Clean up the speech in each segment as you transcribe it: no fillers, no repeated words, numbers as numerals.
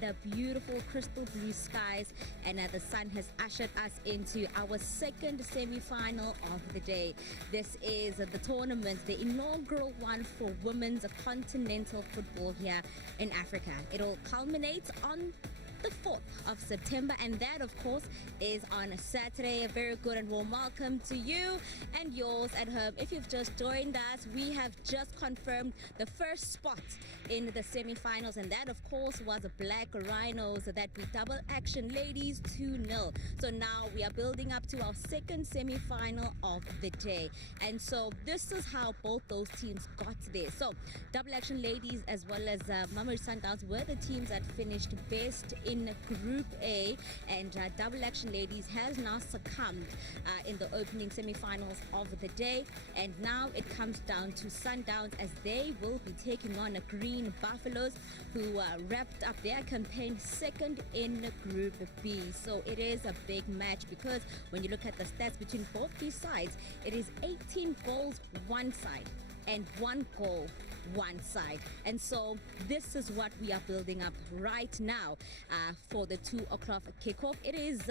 under beautiful crystal blue skies, and the sun has ushered us into our second semi-final of the day. This is the tournament, the inaugural one for women's continental football here in Africa. It'll culminate on the 4th of September, and that of course is on a Saturday. A very good and warm welcome to you and yours at home. If you've just joined us, we have just confirmed the first spot in the semi-finals, and that of course was Black Rhinos that beat Double Action Ladies 2-0. So now we are building up to our second semi-final of the day, and so this is how both those teams got there. So Double Action Ladies as well as Mamelodie Sundowns were the teams that finished best in Group A, and Double Action Ladies has now succumbed in the opening semi-finals of the day, and now it comes down to Sundowns as they will be taking on the Green Buffaloes, who wrapped up their campaign second in Group B. So it is a big match, because when you look at the stats between both these sides, it is 18 goals one side and 1 goal one side. And so this is what we are building up right now for the 2 o'clock kickoff. It is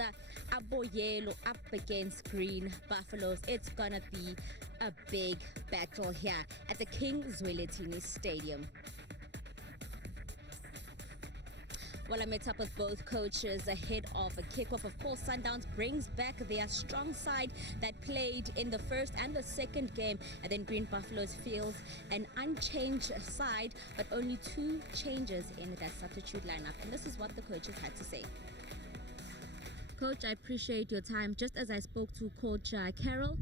Aboyelo up against Green Buffaloes. It's gonna be a big battle here at the King Zwelithini Stadium. Well, I met up with both coaches ahead of a kickoff. Of course, Sundowns brings back their strong side that played in the first and the second game, and then Green Buffaloes feels an unchanged side, but only 2 changes in that substitute lineup. And this is what the coaches had to say. Coach, I appreciate your time. Just as I spoke to Coach Carol,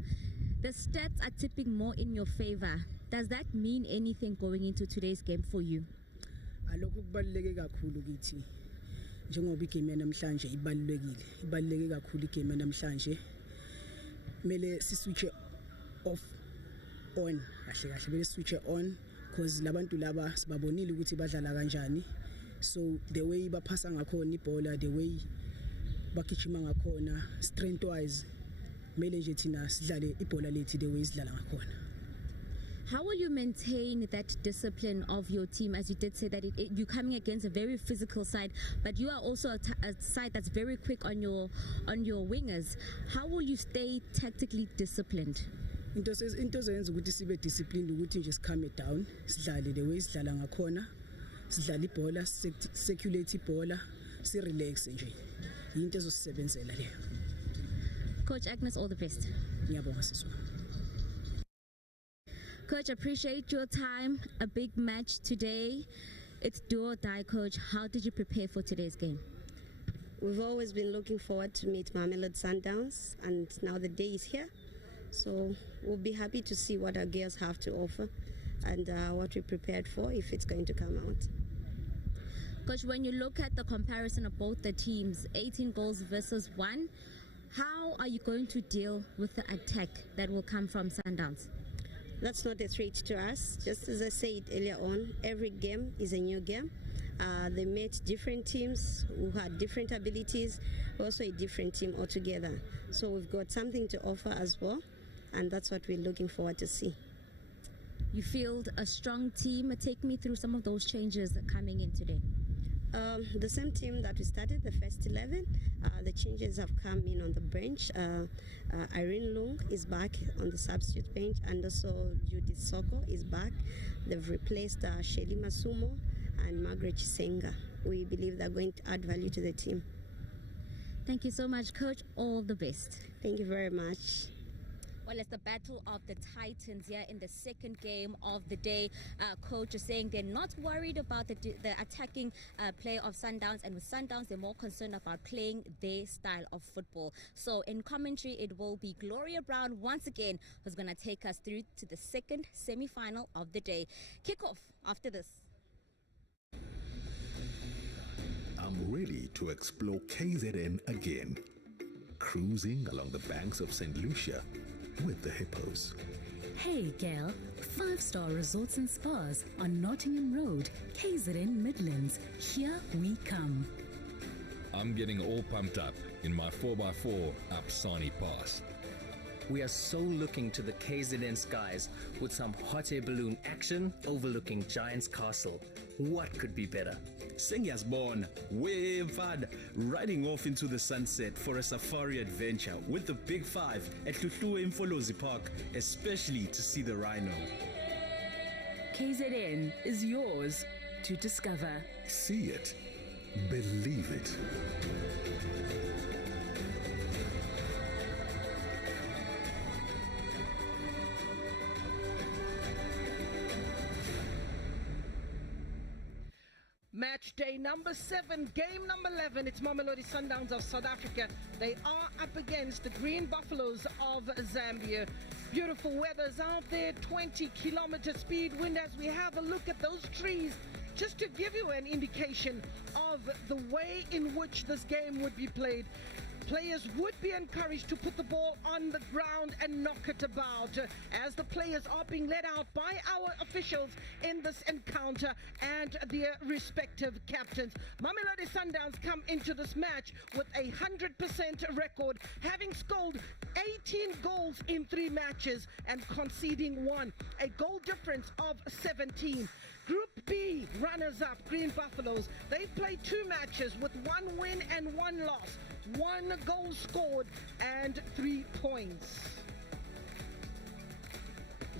the stats are tipping more in your favor. Does that mean anything going into today's game for you? Alokhu kubaluleke kakhulu kithi njengoba igame namhlanje ibaluleke kakhulu igame namhlanje. Mele si switch off on kahle mele switch on, because labantu laba sibabonile ukuthi badlala kanjani. So the way baphasa ngakhona ibhola, the way bagijima ngakhona, strength wise mele nje thina sidlale ibhola lethu the way sidlala ngakhona. How will you maintain that discipline of your team, as you did say that you're coming against a very physical side, but you are also a side that's very quick on your wingers? How will you stay tactically disciplined? Into zenza ukuthi sibe disciplined ukuthi nje calm down, sidlale the way sidlala ngakhona, sidlale ibhola, circulate ibhola, si relax nje. Into ezosebenzela leyo. Coach Agnes, all the best. Ngiyabonga siswa. Coach, appreciate your time. A big match today. It's do or die, Coach. How did you prepare for today's game? We've always been looking forward to meet Mamelodie Sundowns, and now the day is here. So we'll be happy to see what our girls have to offer and what we prepared for, if it's going to come out. Coach, when you look at the comparison of both the teams, 18 goals versus 1, how are you going to deal with the attack that will come from Sundowns? That's not a threat to us. Just as I said earlier on, every game is a new game. They met different teams who had different abilities, also a different team altogether. So we've got something to offer as well, and that's what we're looking forward to see. You field a strong team. Take me through some of those changes coming in today. The same team that we started, the first 11, the changes have come in on the bench. Irene Lung is back on the substitute bench, and also Judith Soko is back. They've replaced Shelly Masumo and Margaret Chisenga. We believe they're going to add value to the team. Thank you so much, Coach. All the best. Thank you very much. Well, it's the battle of the Titans here in the second game of the day. Coach is saying they're not worried about the attacking play of Sundowns, and with Sundowns, they're more concerned about playing their style of football. So in commentary, it will be Gloria Brown once again who's going to take us through to the second semi-final of the day. Kickoff after this. I'm ready to explore KZN again, cruising along the banks of St. Lucia with the hippos. Hey gal, 5-star resorts and spas on Nottingham Road, KZN Midlands. Here we come. I'm getting all pumped up in my 4x4 up Sani Pass. We are so looking to the KZN skies with some hot air balloon action overlooking Giant's Castle. What could be better? Sengiyazibona, way mfana, riding off into the sunset for a safari adventure with the Big Five at Hluhluwe Mfolozi Park, especially to see the rhino. KZN is yours to discover. See it. Believe it. Match day number 7, game number 11. It's Mamelodie Sundowns of South Africa. They are up against the Green Buffaloes of Zambia. Beautiful weather's out there, 20-kilometer speed wind as we have a look at those trees, just to give you an indication of the way in which this game would be played. Players would be encouraged to put the ball on the ground and knock it about as the players are being led out by our officials in this encounter and their respective captains. Mamelodie Sundowns come into this match with a 100% record, having scored 18 goals in 3 matches and conceding 1, a goal difference of 17. Group B, runners-up, Green Buffaloes. They've played 2 matches with 1 win and 1 loss. 1 goal scored and 3 points.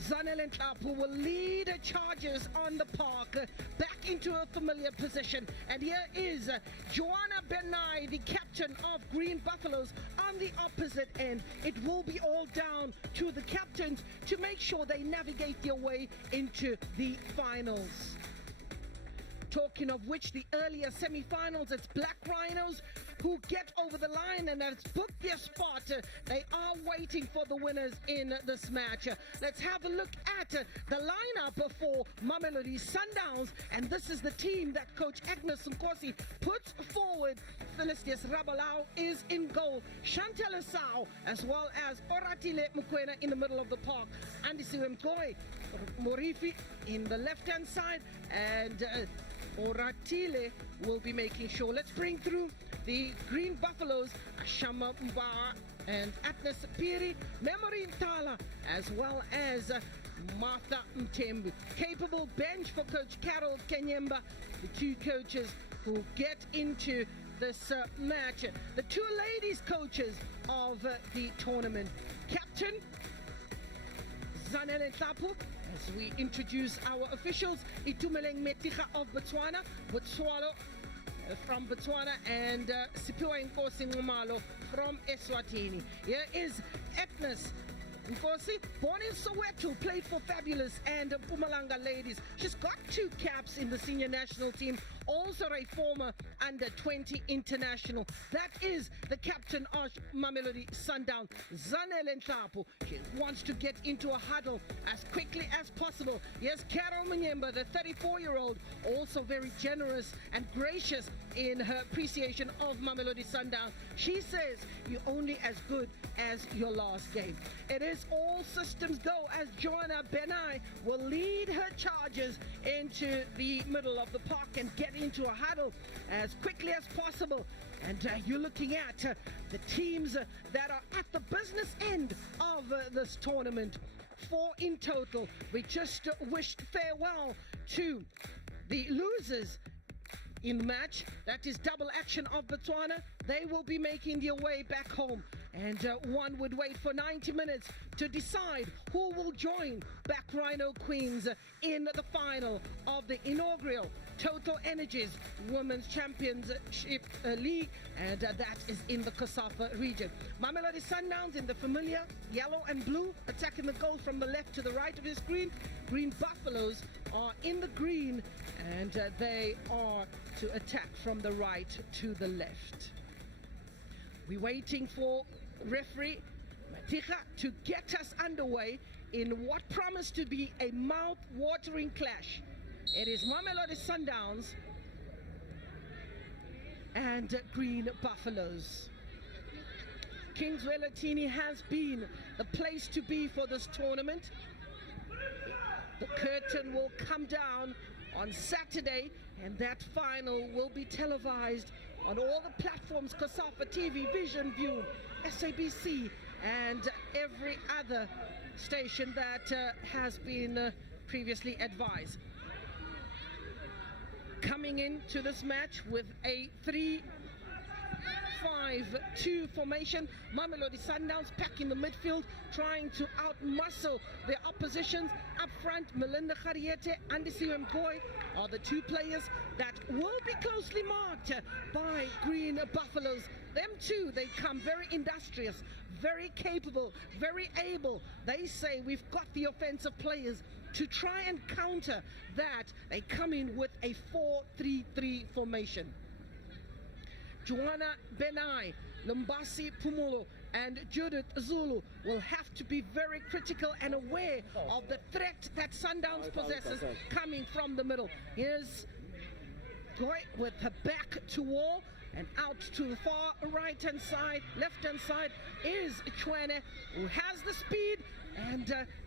Zanele Nhlapo will lead charges on the park, back into a familiar position. And here is Joanna Benai, the captain of Green Buffaloes, on the opposite end. It will be all down to the captains to make sure they navigate their way into the finals. Talking of which, the earlier semi-finals, it's Black Rhinos who get over the line and have booked their spot. They are waiting for the winners in this match. Let's have a look at the lineup for Mamelodie Sundowns, and this is the team that Coach Agnes Nkosi puts forward. Philistius Rabalau is in goal, Chantal Asau, as well as Oratile Mukwena in the middle of the park, Andisiwe Mkoe Morifi in the left-hand side, and Oratile will be making sure. Let's bring through the Green Buffaloes, Shama Mba and Atlas Piri, Memory Ntala, as well as Martha Mtembu. Capable bench for Coach Carol Kenyemba, the 2 coaches who get into this match. The 2 ladies coaches of the tournament. Captain Zanele Nhlapo, as we introduce our officials, Itumeleng Metiga of Botswana, Botswalo from Botswana, and Siphiwe Nkosi Nxumalo from Eswatini. Here is Agnes Nkosi, born in Soweto, played for Fabulous and Mpumalanga Ladies. She's got 2 caps in the senior national team, also a former under-20 international. That is the captain of Mamelodie Sundown, Zanele Nhlapo. She wants to get into a huddle as quickly as possible. Yes, Carol Manyemba, the 34-year-old, also very generous and gracious in her appreciation of Mamelodie Sundown. She says, you're only as good as your last game. It is all systems go as Joanna Benai will lead her charges into the middle of the park and get into a huddle as quickly as possible. And you're looking at the teams that are at the business end of this tournament. 4 in total. We just wished farewell to the losers in the match. That is Double Action of Botswana. They will be making their way back home, and one would wait for 90 minutes to decide who will join Black Rhino Queens in the final of the inaugural Total Energies Women's Championship League, and that is in the CAF-COSAFA region. Mamelodie Sundowns in the familiar yellow and blue, attacking the goal from the left to the right of the screen. Green Buffaloes are in the green, and they are to attack from the right to the left. We're waiting for referee Matiga to get us underway in what promised to be a mouth-watering clash. It is Mamelodie Sundowns and Green Buffaloes. Kingswell-Latini has been the place to be for this tournament. The curtain will come down on Saturday, and that final will be televised on all the platforms: COSAFA TV, Vision View, SABC, and every other station that has been previously advised. coming into this match with a 3-5-2 formation. Mamelodie Sundowns back in the midfield, trying to outmuscle their oppositions. Up front, Melinda Khariete and Andisiwe Mkoy are the two players that will be closely marked by Green Buffaloes. Them too, they come very industrious, very capable, very able. They say we've got the offensive players to try and counter that. They come in with a 4-3-3 formation. Joanna Benai, Lumbasi Pumulo, and Judith Zulu will have to be very critical and aware of the threat that Sundowns possesses coming from the middle. Here's Goy with her back to wall, and out to the far right-hand side, left-hand side is Chwane, who has the speed and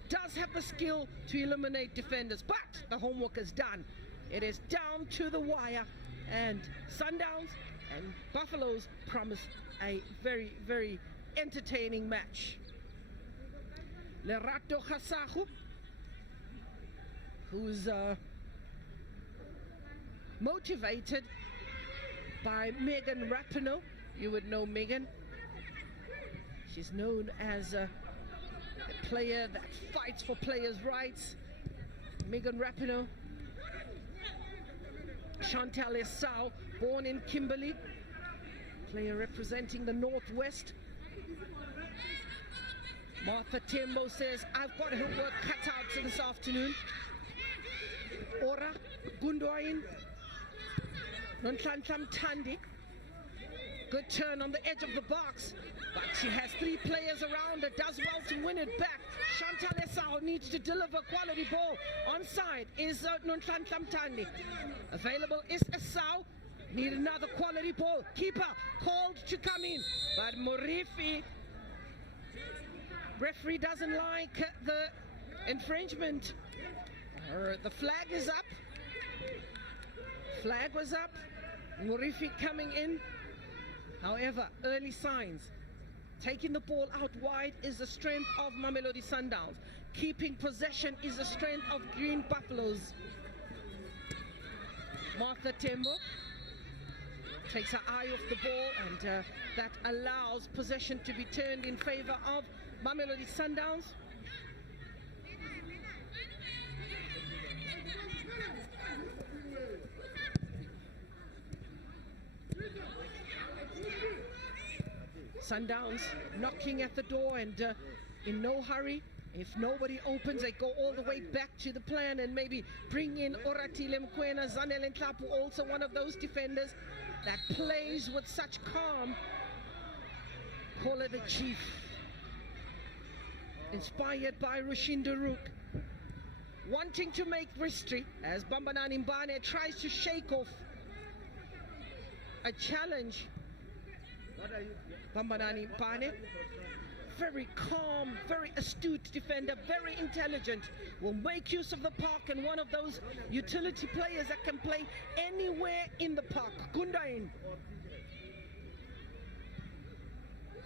does have the skill to eliminate defenders. But the homework is done. It is down to the wire, and Sundowns and Buffaloes promise a very, very entertaining match. Lerato Khasahu, who's motivated by Megan Rapinoe. You would know Megan. She's known as a player that fights for players' rights. Megan Rapinoe. Chantal Esau, born in Kimberley, player representing the Northwest. Martha Tembo says, I've got her work cut out for this afternoon. Ora Gundoin, Nonhlanhla Mthandi. Good turn on the edge of the box, but she has three players around her, does well to win it back. Chantal Esau needs to deliver quality ball. Onside is Nonhlanhla Mthandi. Available is Esau. Need another quality ball. Keeper called to come in, but Morifi, referee doesn't like the infringement. The flag is up. Flag was up. Morifi coming in. However, early signs. Taking the ball out wide is the strength of Mamelodie Sundowns. Keeping possession is the strength of Green Buffaloes. Martha Tembo takes her eye off the ball, and that allows possession to be turned in favor of Mamelodie Sundowns. Sundowns knocking at the door, and in no hurry. If nobody opens, they go all the way back to the plan and maybe bring in Oratile Mkwena. Zanele Nhlapu, also one of those defenders that plays with such calm. Call her the chief. Inspired by Rushinda Rook. Wanting to make history as Bambanani Mbane tries to shake off a challenge. Bambanani Mbane, very calm, very astute defender, very intelligent, will make use of the park, and one of those utility players that can play anywhere in the park. Gundain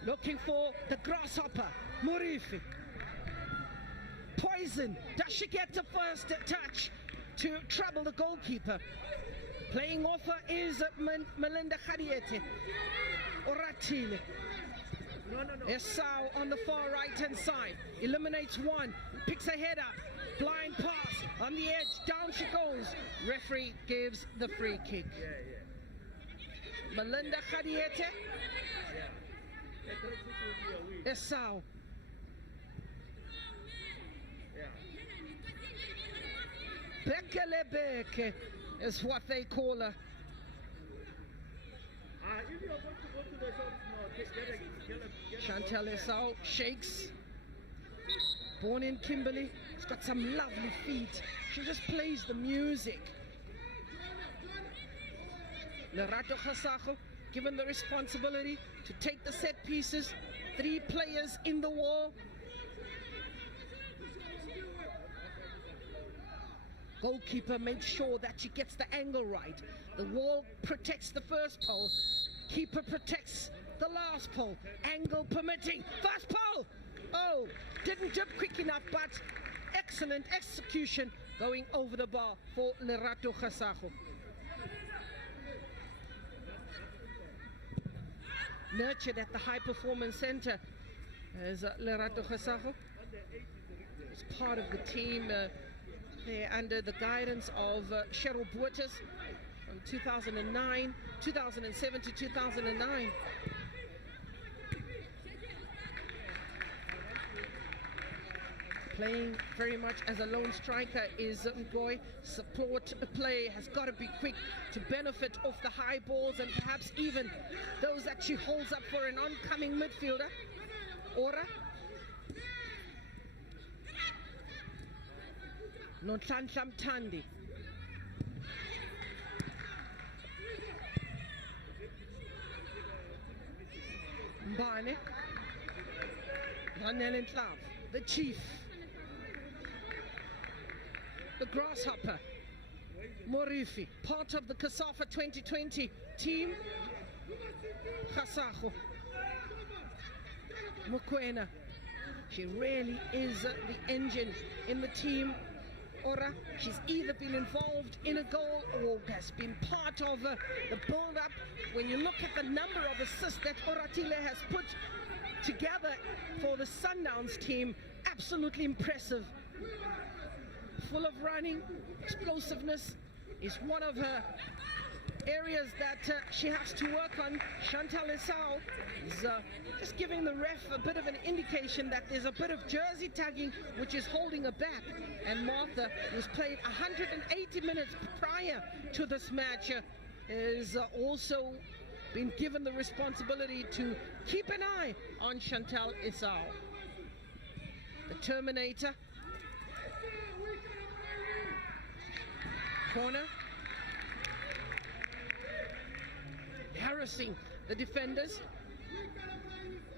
looking for the grasshopper. Murifi. Poison. Does she get the first touch to trouble the goalkeeper? Playing off her is Melinda Khariete. Oratile. Esau on the far right-hand side. Eliminates one. Picks her head up. Blind pass on the edge. Down she goes. Referee gives the free kick. Melinda Khariete. Esau. Bekelebeke is what they call her. Chantal Esau shakes. Born in Kimberley. She's got some lovely feet. She just plays the music. Lerato Khasago given the responsibility to take the set pieces. 3 players in the wall. Goalkeeper makes sure that she gets the angle right. The wall protects the first pole. Keeper protects the last pole. Angle permitting. First pole! Oh, didn't jump quick enough, but excellent execution going over the bar for Lerato Khasago. nurtured at the High Performance Center. As Lerato Khasago is part of the team there under the guidance of Cheryl Boertes from 2007 to 2009. Playing very much as a lone striker is Ngoy. Support play has got to be quick to benefit off the high balls and perhaps even those that she holds up for an oncoming midfielder. Ora. Nonhlanhla Mthandi. Mbane. Zanele Nhlav, the chief. The grasshopper. Morifi, part of the CASAFA 2020 team. Khasago. Mokoena, she really is the engine in the team. Ora, she's either been involved in a goal or has been part of the build-up. When you look at the number of assists that Oratile has put together for the Sundowns team, absolutely impressive. Full of running, explosiveness is one of her areas that she has to work on. Chantal Esau is just giving the ref a bit of an indication that there's a bit of jersey tagging which is holding her back. And Martha, who's played 180 minutes prior to this match, is also been given the responsibility to keep an eye on Chantal Esau. The Terminator. Corner. Harassing the defenders.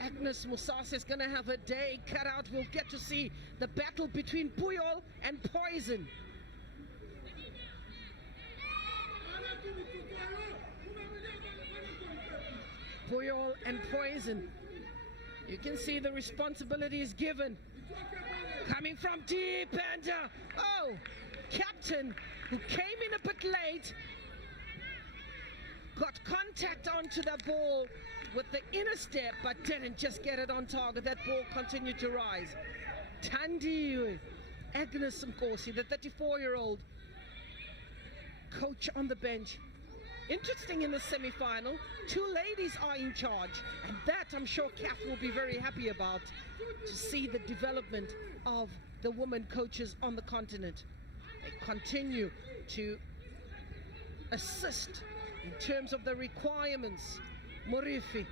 Agnes Musas is going to have a day cut out. We'll get to see the battle between Puyol and Poison. Puyol and Poison. You can see the responsibility is given. Coming from deep and Captain, who came in a bit late, got contact onto the ball with the inner step, but didn't just get it on target. That ball continued to rise. Tandi Agnes Nkosi, the 34-year-old coach on the bench. Interesting in the semi-final, two ladies are in charge, and that I'm sure CAF will be very happy about, to see the development of the women coaches on the continent. They continue to assist in terms of the requirements. Morifi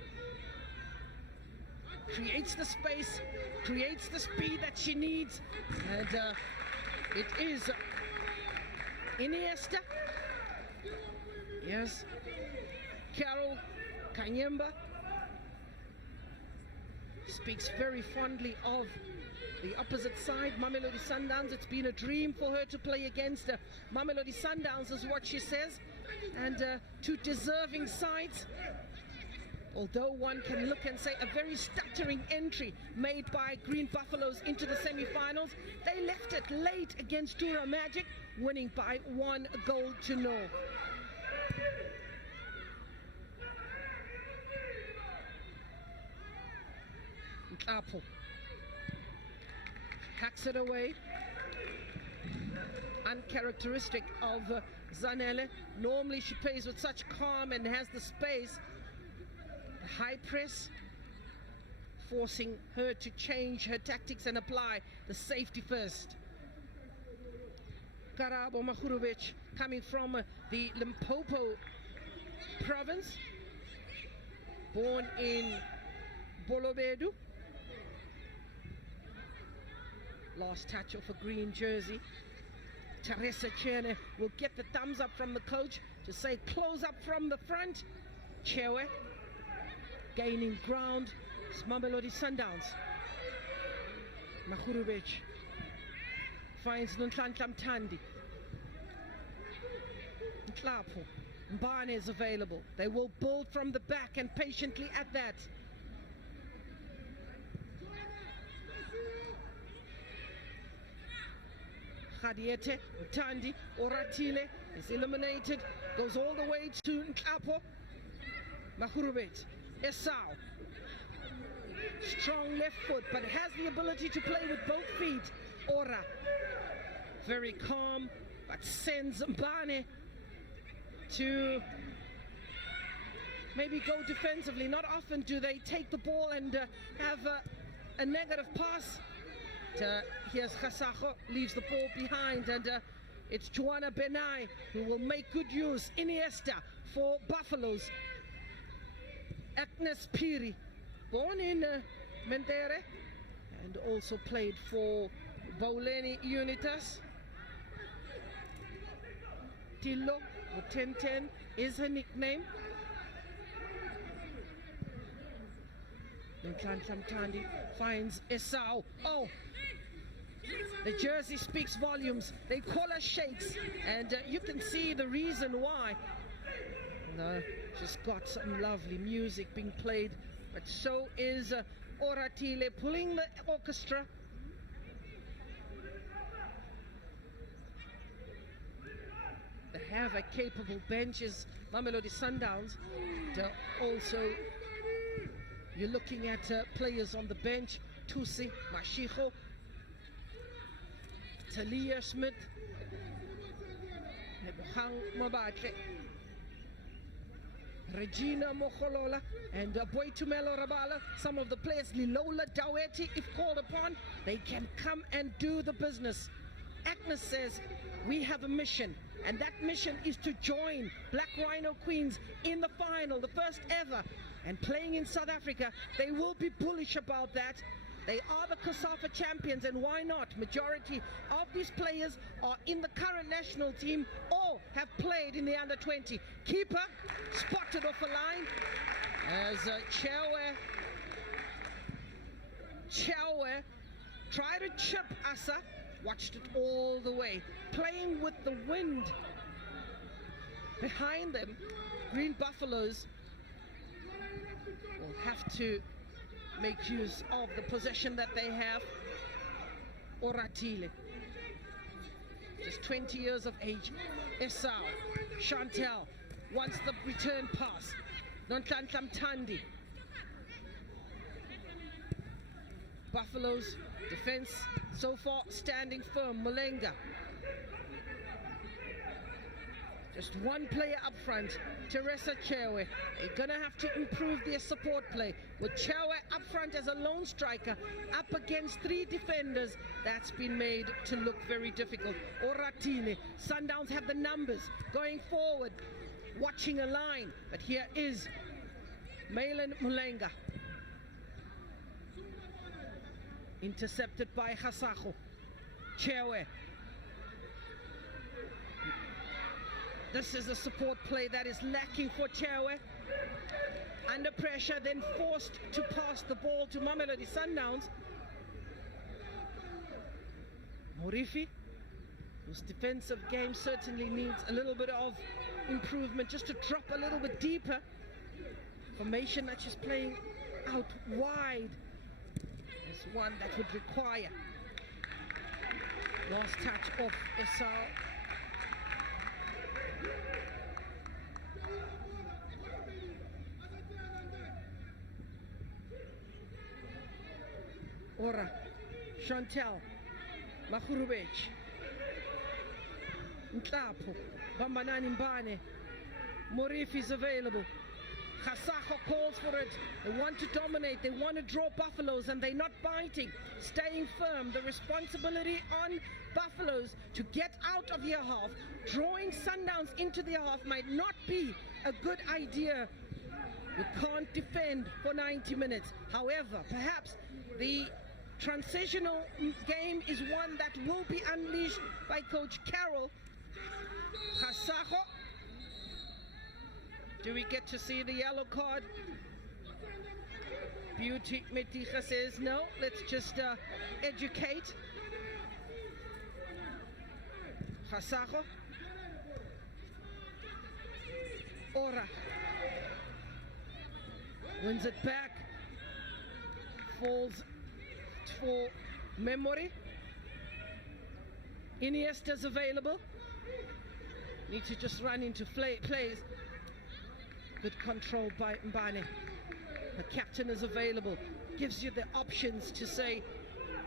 creates the space, creates the speed that she needs, and it is Iniesta. Yes, Carol Kanyemba speaks very fondly of the opposite side, Mamelodie Sundowns. It's been a dream for her to play against Mamelodie Sundowns, is what she says. And two deserving sides, although one can look and say a very stuttering entry made by Green Buffaloes into the semi-finals. They left it late against Tura Magic, winning by 1-0. Apple hacks it away. Uncharacteristic of Zanele. Normally she plays with such calm and has the space. The high press forcing her to change her tactics and apply the safety first. Karabo Mahurovic, coming from the Limpopo province, born in Bolobedu. Last touch of a green jersey. Teresa Chene will get the thumbs up from the coach to say close up from the front. Chewe gaining ground. It's Mamelodie Sundowns. Mahurovic finds Nonhlanhla Mthandi. Nhlapo. Mbane is available. They will build from the back and patiently at that. Khadiete Mthandi Oratile is eliminated, goes all the way to Nhlapo. Mahurovic Esau. Strong left foot, but has the ability to play with both feet. Ora. Very calm, but sends Mbane to maybe go defensively. Not often do they take the ball and have a negative pass. Here's COSAFA, leaves the ball behind, and it's Joanna Benai who will make good use. Iniesta for Buffaloes. Agnes Piri, born in Mendere, and also played for Bauleni Unitas. Tillo, or 1010, is her nickname. Tandi finds Esau. Oh, the jersey speaks volumes. They call her Shakes, and you can see the reason why. She's got some lovely music being played, but so is Oratile pulling the orchestra. They have a capable bench as Mamelodie Sundowns. Also, you're looking at players on the bench. Tusi, Mashicho, Talia Schmidt, Nebohang Mabatre, Regina Mokholola, and Boitumelo Rabala. Some of the players, Lilola Daweti, if called upon, they can come and do the business. Agnes says, we have a mission, and that mission is to join Black Rhino Queens in the final, the first ever. And playing in South Africa, they will be bullish about that. They are the COSAFA champions, and why not? Majority of these players are in the current national team or have played in the under-20. Keeper spotted off a line as Chawe tried to chip Asa, watched it all the way, playing with the wind behind them. Green Buffaloes will have to make use of the possession that they have. Oratile, just 20 years of age. Esau, Chantel wants the return pass. Nontlanhla Mthandi. Buffaloes defense so far standing firm. Mulenga. Just one player up front, Teresa Chewe. They're going to have to improve their support play. With Chewe up front as a lone striker, up against three defenders, that's been made to look very difficult. Oratile, Sundowns have the numbers going forward, watching a line. But here is Malin Mulenga. Intercepted by Hasaho. Chewe. This is a support play that is lacking for Chewe. Under pressure, then forced to pass the ball to Mamelodie Sundowns. Morifi, whose defensive game certainly needs a little bit of improvement, just to drop a little bit deeper. Formation that she's playing out wide is one that would require. Last touch of Esau. Ora, Chantel, Makhurubech, Ntapo, Bambanani Mbane, Morif is available. COSAFA calls for it. They want to dominate, they want to draw Buffaloes, and they're not biting, staying firm. The responsibility on Buffaloes to get out of their half. Drawing Sundowns into their half might not be a good idea. We can't defend for 90 minutes. However, perhaps the transitional game is one that will be unleashed by Coach Carroll. COSAFA. Do we get to see the yellow card? Beauty Meticha says no, let's just educate. COSAFA. Ora wins it back, falls for Memory. Iniesta's available. Need to just run into plays. Good control by Mbane. The captain is available, gives you the options to say,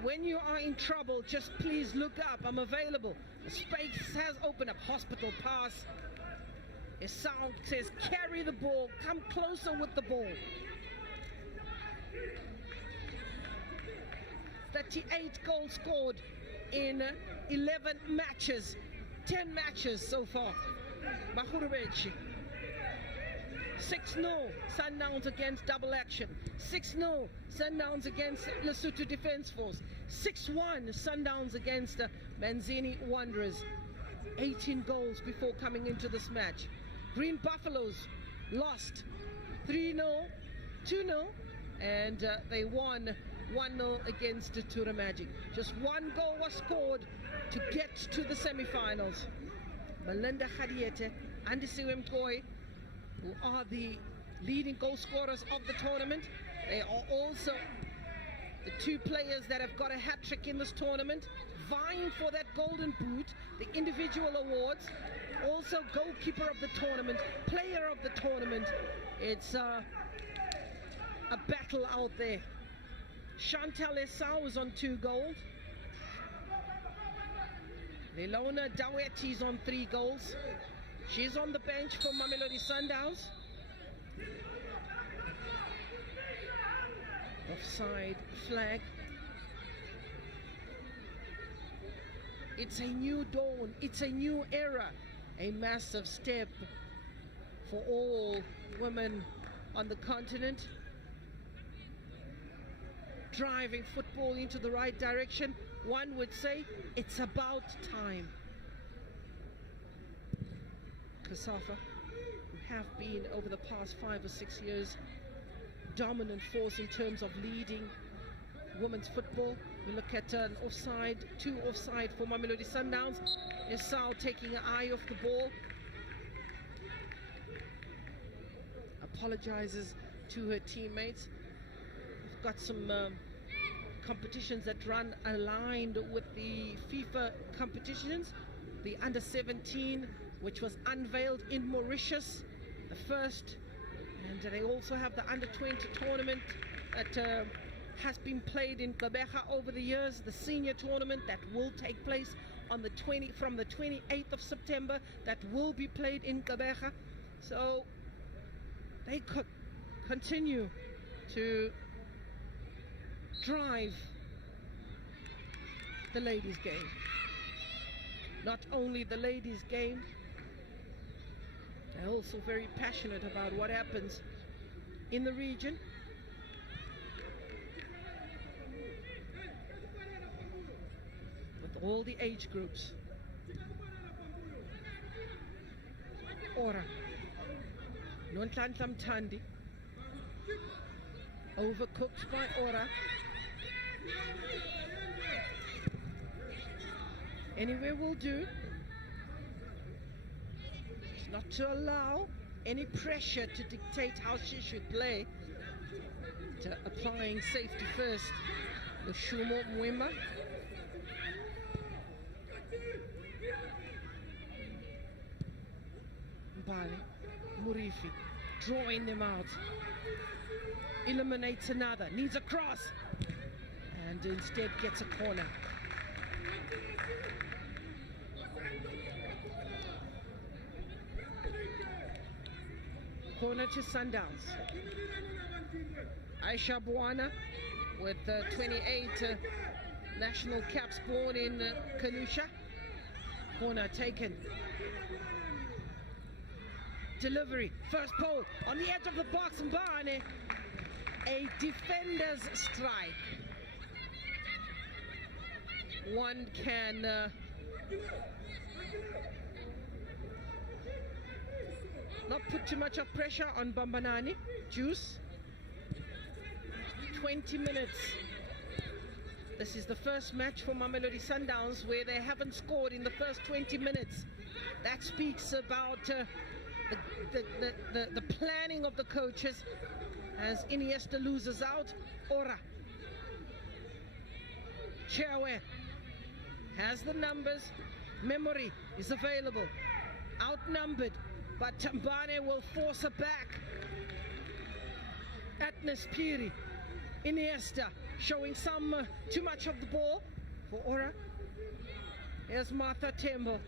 when you are in trouble, just please look up, I'm available. The space has opened up, hospital pass. His sound says, carry the ball, come closer with the ball. 38 goals scored in 11 matches, 10 matches so far. Mahurubechi. 6-0 Sundowns against Double Action. 6-0 Sundowns against Lesotho Defence Force. 6-1 Sundowns against Manzini Wanderers. 18 goals before coming into this match. Green Buffaloes lost 3-0, 2-0, and they won 1-0 against Tura Magic. Just one goal was scored to get to the semi-finals. Melinda Khadiete and Siwe Mkoy, who are the leading goal scorers of the tournament. They are also the two players that have got a hat-trick in this tournament, vying for that golden boot, the individual awards, also goalkeeper of the tournament, player of the tournament. It's a battle out there. Chantal Esau is on 2 goals. Lelona Daweti is on 3 goals. She's on the bench for Mamelodie Sundowns. Offside flag. It's a new dawn. It's a new era. A massive step for all women on the continent. Driving football into the right direction. One would say it's about time. CAF-COSAFA, who have been over the past 5 or 6 years dominant force in terms of leading women's football. We look at an offside, 2 offside for Mamelodie Sundowns. Esau taking an eye off the ball. Apologizes to her teammates. We've got some competitions that run aligned with the FIFA competitions. The under-17, which was unveiled in Mauritius, the first. And they also have the under-20 tournament that has been played in Gqeberha over the years, the senior tournament that will take place on the from the 28th of September, that will be played in Gqeberha. So they could continue to drive the ladies' game. Not only the ladies' game, they're also very passionate about what happens in the region. With all the age groups. Ora. Nonhlanhla Mthandi. Overcooked by Ora. Anywhere will do. It's not to allow any pressure to dictate how she should play. To applying safety first. The Shumo Mwema. Mbali, Murifi, drawing them out. Eliminates another, needs a cross. And instead gets a corner. Corner to Sundowns. Aisha Bwana with 28 national caps born in Kanusha. Corner taken. Delivery, first pole on the edge of the box, Mbane. A defender's strike. One can not put too much of pressure on Bambanani. Juice. 20 minutes. This is the first match for Mamelodie Sundowns where they haven't scored in the first 20 minutes. That speaks about the planning of the coaches as Iniesta loses out. Ora. Chewe has the numbers. Memory is available. Outnumbered, but Tambane will force her back. At Agnes Piri. Iniesta showing some too much of the ball for Ora. Here's Martha Tembo.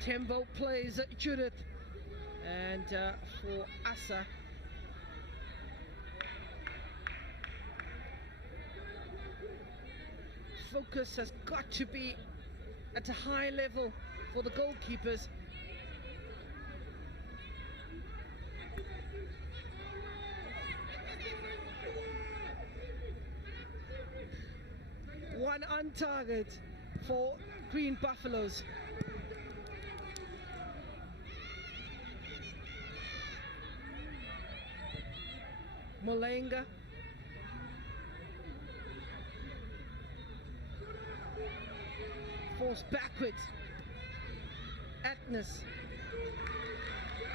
Tembo plays Judith. And for Asa, focus has got to be at a high level for the goalkeepers. One on target for Green Buffaloes. Molenga. Forced backwards. Agnes.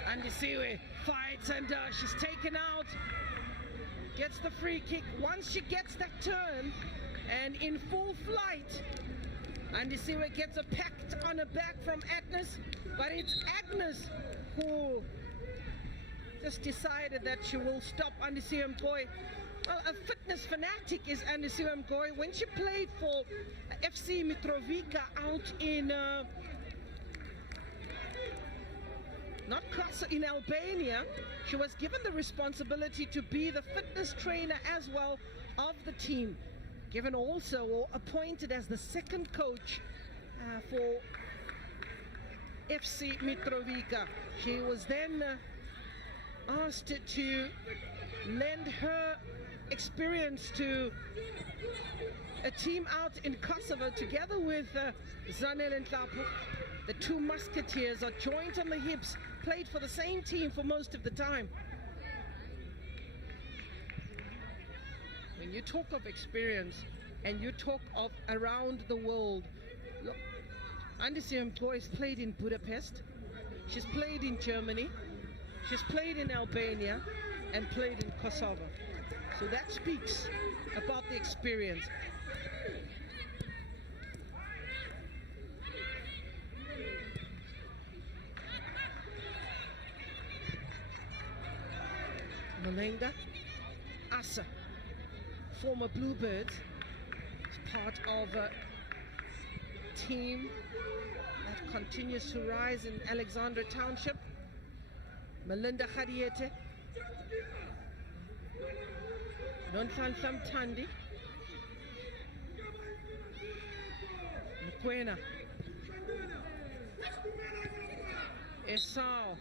Andisiwe fights and she's taken out. Gets the free kick. Once she gets that turn and in full flight, Andisiwe gets a pact on her back from Agnes, but it's Agnes who just decided that she will stop Andisiwe Mkoy. Well, a fitness fanatic is Andisiwe Mkoy. When she played for FC Mitrovica out in in Albania, she was given the responsibility to be the fitness trainer as well of the team. Given also or appointed as the second coach for FC Mitrovica. She was then asked to lend her experience to a team out in Kosovo together with Zanel and Tlapu. The two musketeers are joint on the hips, played for the same team for most of the time. When you talk of experience and you talk of around the world, look, Andisiwe Mkoy has played in Budapest, she's played in Germany, she's played in Albania and played in Kosovo. So that speaks about the experience. Molenga, Asa, former Bluebirds, is part of a team that continues to rise in Alexandra Township. Melinda Khadiete, Nonhlanhla Mthandi, Mkwena, Esau,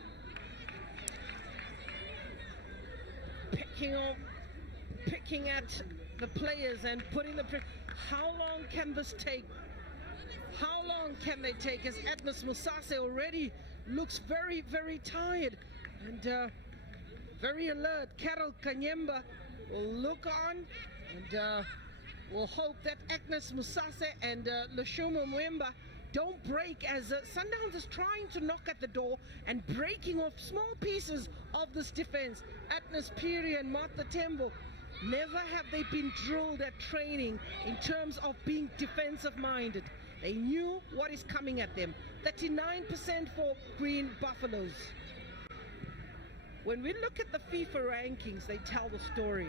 picking at the players and putting the how long can this take? How long can they take? As Agnes Musase already looks very, very tired and very alert. Carol Kanyemba will look on and we'll hope that Agnes Musase and Lashumo Mwemba don't break as Sundown is trying to knock at the door and breaking off small pieces of this defense. Agnes Piri and Martha Tembo, never have they been drilled at training in terms of being defensive minded. They knew what is coming at them. 39% for Green Buffaloes. When we look at the FIFA rankings, they tell the story.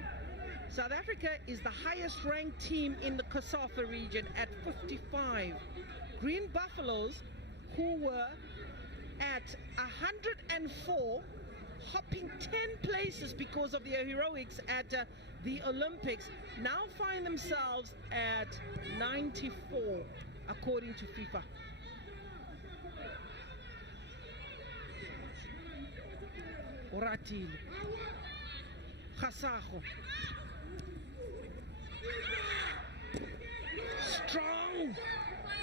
South Africa is the highest ranked team in the CAF-COSAFA region at 55. Green Buffaloes, who were at 104, hopping 10 places because of their heroics at the Olympics, now find themselves at 94, according to FIFA. Oratil, Khasago, strong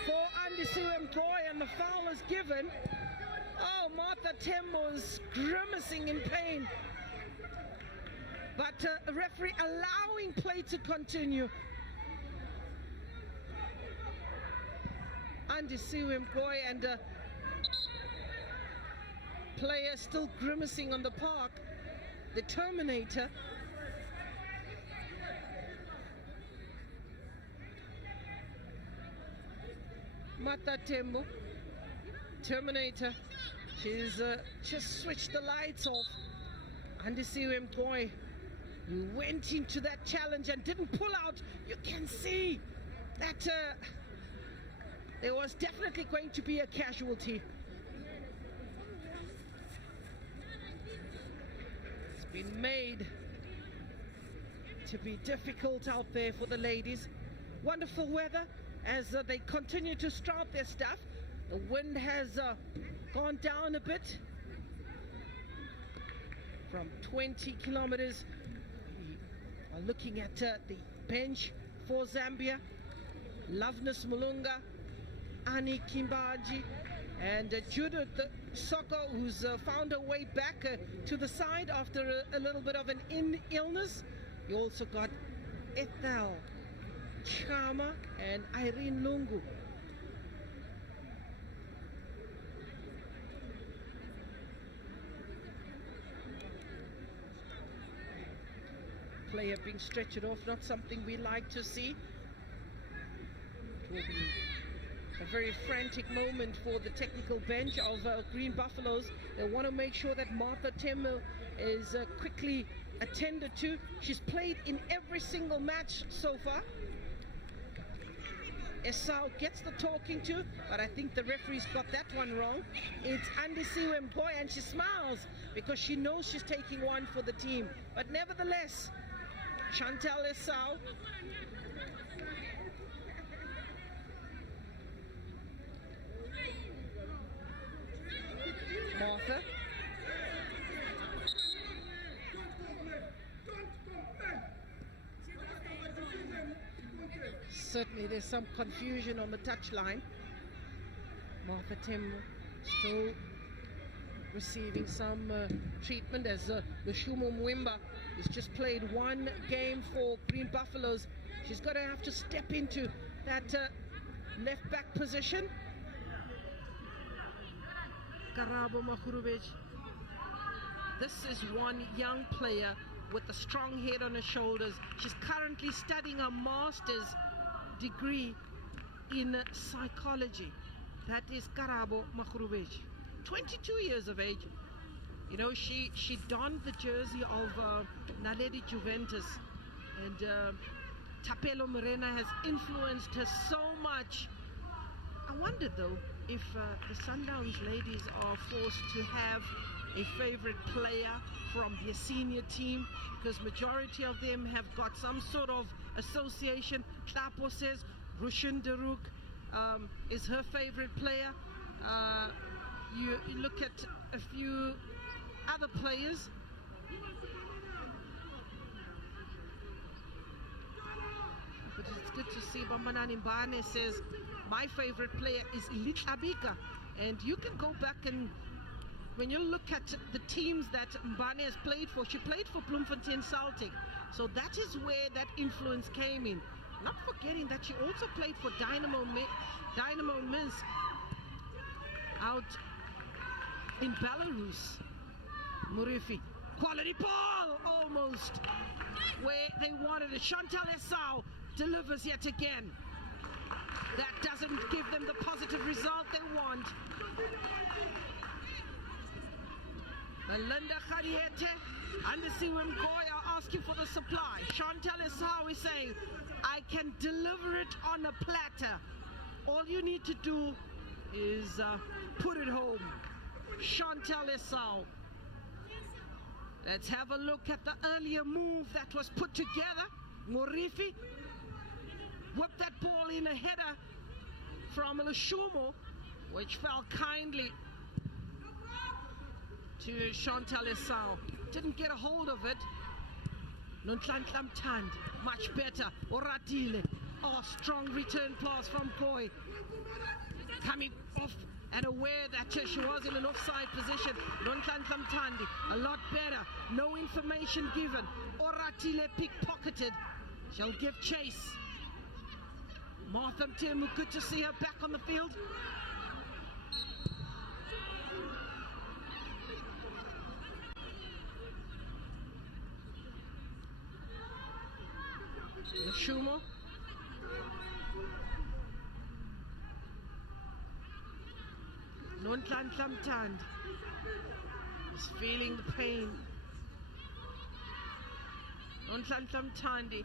for Andisiwe Mkoy, and the foul is given. Oh, Martha Tembo is grimacing in pain. But the referee allowing play to continue. Andisiwe Mkoy and player still grimacing on the park. The Terminator. Martha Tembo, Terminator. She's just switched the lights off. Andisiwe Mkoy who went into that challenge and didn't pull out. You can see that there was definitely going to be a casualty. It's been made to be difficult out there for the ladies. Wonderful weather as they continue to start their stuff. The wind has gone down a bit from 20 kilometers. We are looking at the bench for Zambia. Loveness Mulunga, Ani Kimbaji, and Judith Soko, who's found her way back to the side after a little bit of an illness. You also got Ethel Chama and Irene Lungu. Player being stretched off, not something we like to see. It will be a very frantic moment for the technical bench of Green Buffaloes. They want to make sure that Martha Temu is quickly attended to. She's played in every single match so far. Esau gets the talking to, but I think the referee's got that one wrong. It's Andisiwe Mgoya, and she smiles because she knows she's taking one for the team. But nevertheless, Chantal Esau Martha. Certainly there's some confusion on the touchline. Martha Temu still receiving some treatment as Lushumo Mwimba has just played one game for Green Buffaloes. She's going to have to step into that left back position. Karabo Makhurubej. This is one young player with a strong head on her shoulders. She's currently studying a master's degree in psychology. That is Karabo Makhurubej. 22 years of age. You know, she donned the jersey of Naledi Juventus, and Tapelo Morena has influenced her so much. I wonder though if the Sundowns ladies are forced to have a favorite player from their senior team, because majority of them have got some sort of association. Tlapo says Rushin Deruk is her favorite player. You look at a few other players. But it's good to see Bambanani Mbane says my favorite player is Litabika, and you can go back and when you look at the teams that Mbane has played for, she played for Bloemfontein Celtic, so that is where that influence came in. Not forgetting that she also played for Dynamo Minsk out in Belarus. Murifi, quality ball, almost where they wanted it. Chantal Esau delivers yet again. That doesn't give them the positive result they want. Melinda Khadiete and the Siwim Goy are asking for the supply. Chantal Esau is saying, I can deliver it on a platter. All you need to do is put it home. Chantal Esau. Let's have a look at the earlier move that was put together. Morifi whipped that ball in a header from Lushumo, which fell kindly to Chantal Esau. Didn't get a hold of it. Nontlanklam Tand, much better. Oratile, oh, strong return pass from Koi. Coming off and aware that she was in an offside position. Nontlanklam Tandi, a lot better. No information given. Oratile pickpocketed. She'll give chase. Martha Temu, good to see her back on the field. Schumo. Nontlanklam Tand is feeling the pain. Nonhlanhla Mthandi.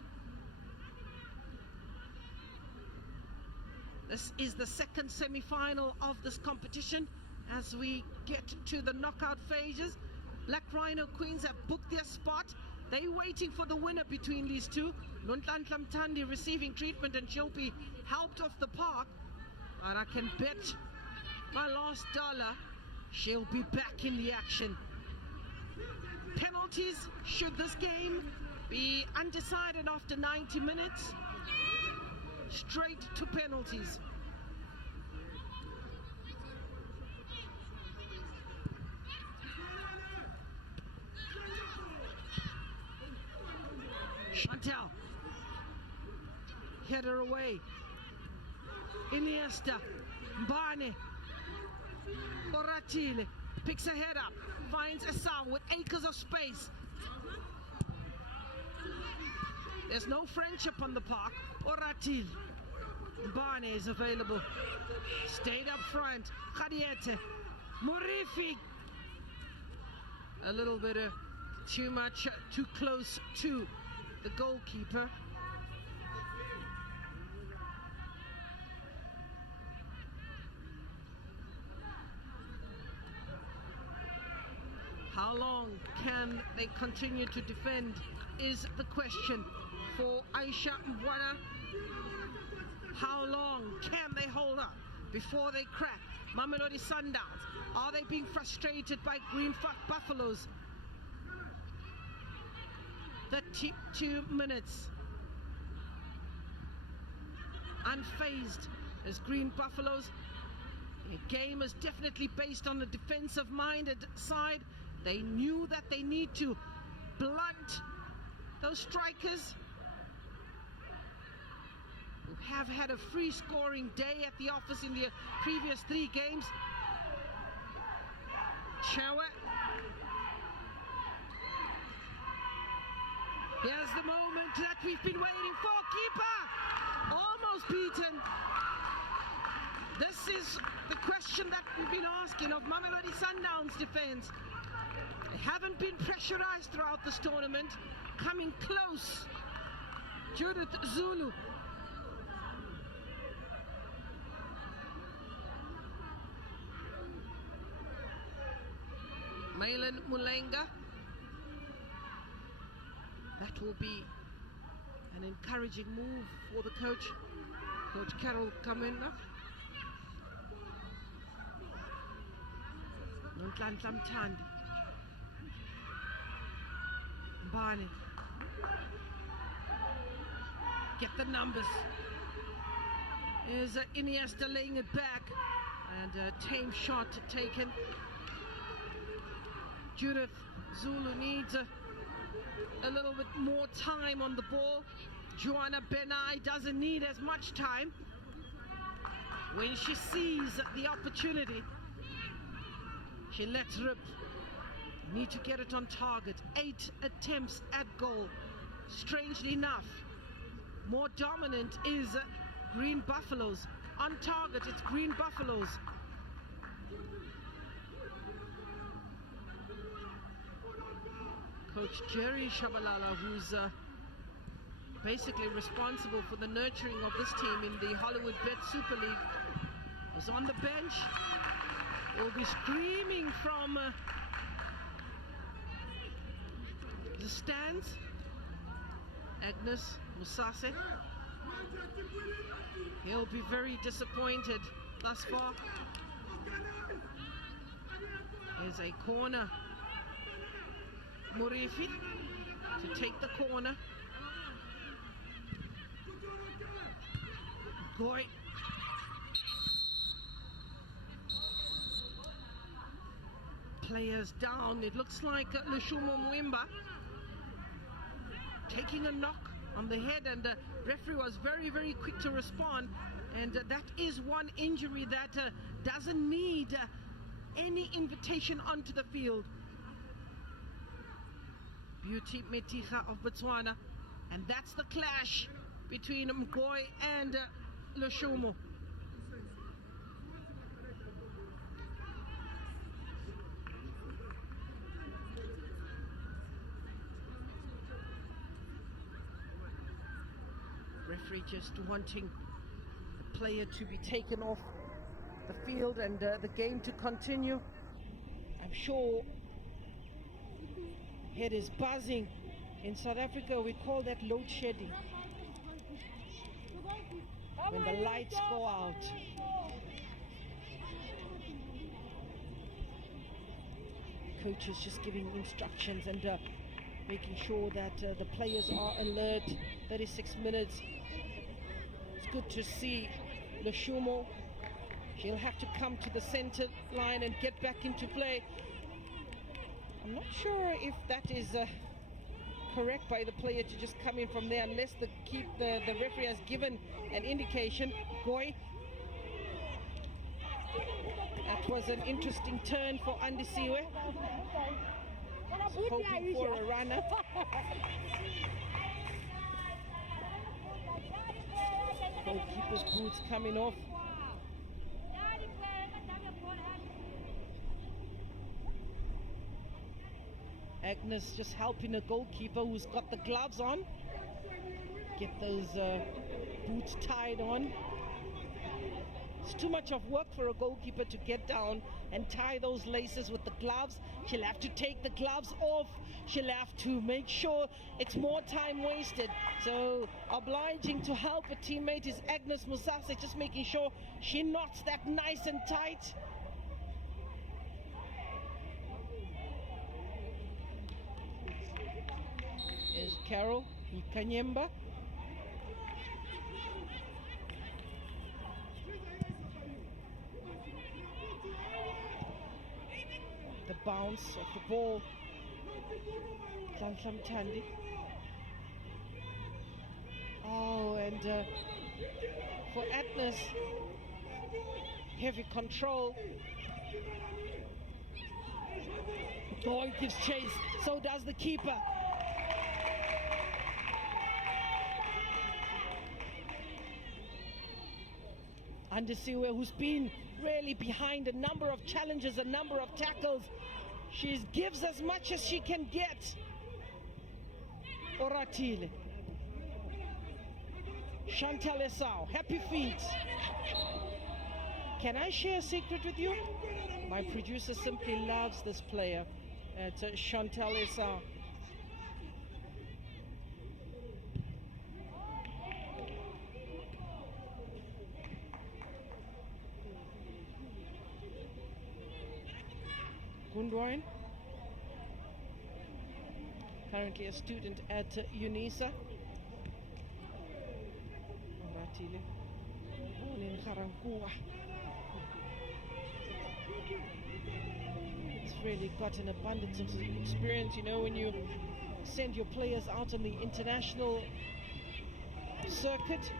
This is the second semi-final of this competition. As we get to the knockout phases, Black Rhino Queens have booked their spot. They're waiting for the winner between these two. Nonhlanhla Mthandi receiving treatment, and she'll be helped off the park. But I can bet my last dollar she'll be back in the action. Penalties, should this game be undecided after 90 minutes? Straight to penalties. Chantal, header away. Iniesta, Mbane, Oratile picks a head up, finds Esau with acres of space. There's no friendship on the park. Oratil, Mbane is available. Stayed up front. Khadiete, Murifi. A little bit too much, too close to the goalkeeper. How long can they continue to defend is the question for Aisha Mbwana. How long can they hold up before they crack? Mamelodie Sundowns, are they being frustrated by Green Buffaloes? 32 minutes. Unfazed as Green Buffaloes. The game is definitely based on the defensive-minded side. They knew that they need to blunt those strikers who have had a free scoring day at the office in the previous 3 games. Chawa. Here's the moment that we've been waiting for. Keeper almost beaten. This is the question that we've been asking of Mamelodi Sundown's defense. They haven't been pressurized throughout this tournament. Coming close. Judith Zulu. Maylan Mulenga. That will be an encouraging move for the coach. Coach Carol Kamenda. Nonhlanhla Mthandi. Mbane. Get the numbers. There's Iniesta laying it back. And a tame shot taken. Judith Zulu needs a little bit more time on the ball. Joanna Benai doesn't need as much time. When she sees the opportunity, she lets rip. Need to get it on target. 8 attempts at goal. Strangely enough, more dominant is Green Buffaloes. On target, it's Green Buffaloes. Coach Jerry Shabalala, who's basically responsible for the nurturing of this team in the Hollywood Bet Super League, was on the bench. Will be screaming from the stands. Agnes Musase. He'll be very disappointed thus far. There's a corner. Murifi to take the corner. Goy. Players down. It looks like Lushumo Mwimba taking a knock on the head, and the referee was very, very quick to respond. And that is one injury that doesn't need any invitation onto the field. Beauty Meticha of Botswana, and that's the clash between Mgoy and Lushumo. Referee just wanting the player to be taken off the field and the game to continue. I'm sure head is buzzing. In South Africa, we call that load shedding. When the lights go out. Coach is just giving instructions and making sure that the players are alert. 36 minutes. It's good to see Lushumo. She'll have to come to the center line and get back into play. I'm not sure if that is correct by the player to just come in from there unless the referee has given an indication. Goy. That was an interesting turn for Andisiwe. Hoping for a runner. Goalkeeper's boots coming off. Agnes just helping a goalkeeper who's got the gloves on. Get those boots tied on. It's too much of work for a goalkeeper to get down and tie those laces with the gloves. She'll have to take the gloves off. She'll have to make sure it's more time wasted. So obliging to help a teammate is Agnes Musase, just making sure she knots that nice and tight. Is Carol Ikanyemba. The bounce of the ball. Tandi. Oh, and for Agnes, heavy control. Boy gives chase, so does the keeper. Andisiwe, who's been really behind a number of challenges, a number of tackles. She gives as much as she can get. Oratile. Chantal Esau, happy feet. Can I share a secret with you? My producer simply loves this player. It's Chantal Esau. Gundwine, currently a student at UNISA. Oratile, born in Garankuwa. It's really got an abundance of experience, you know, when you send your players out on the international circuit.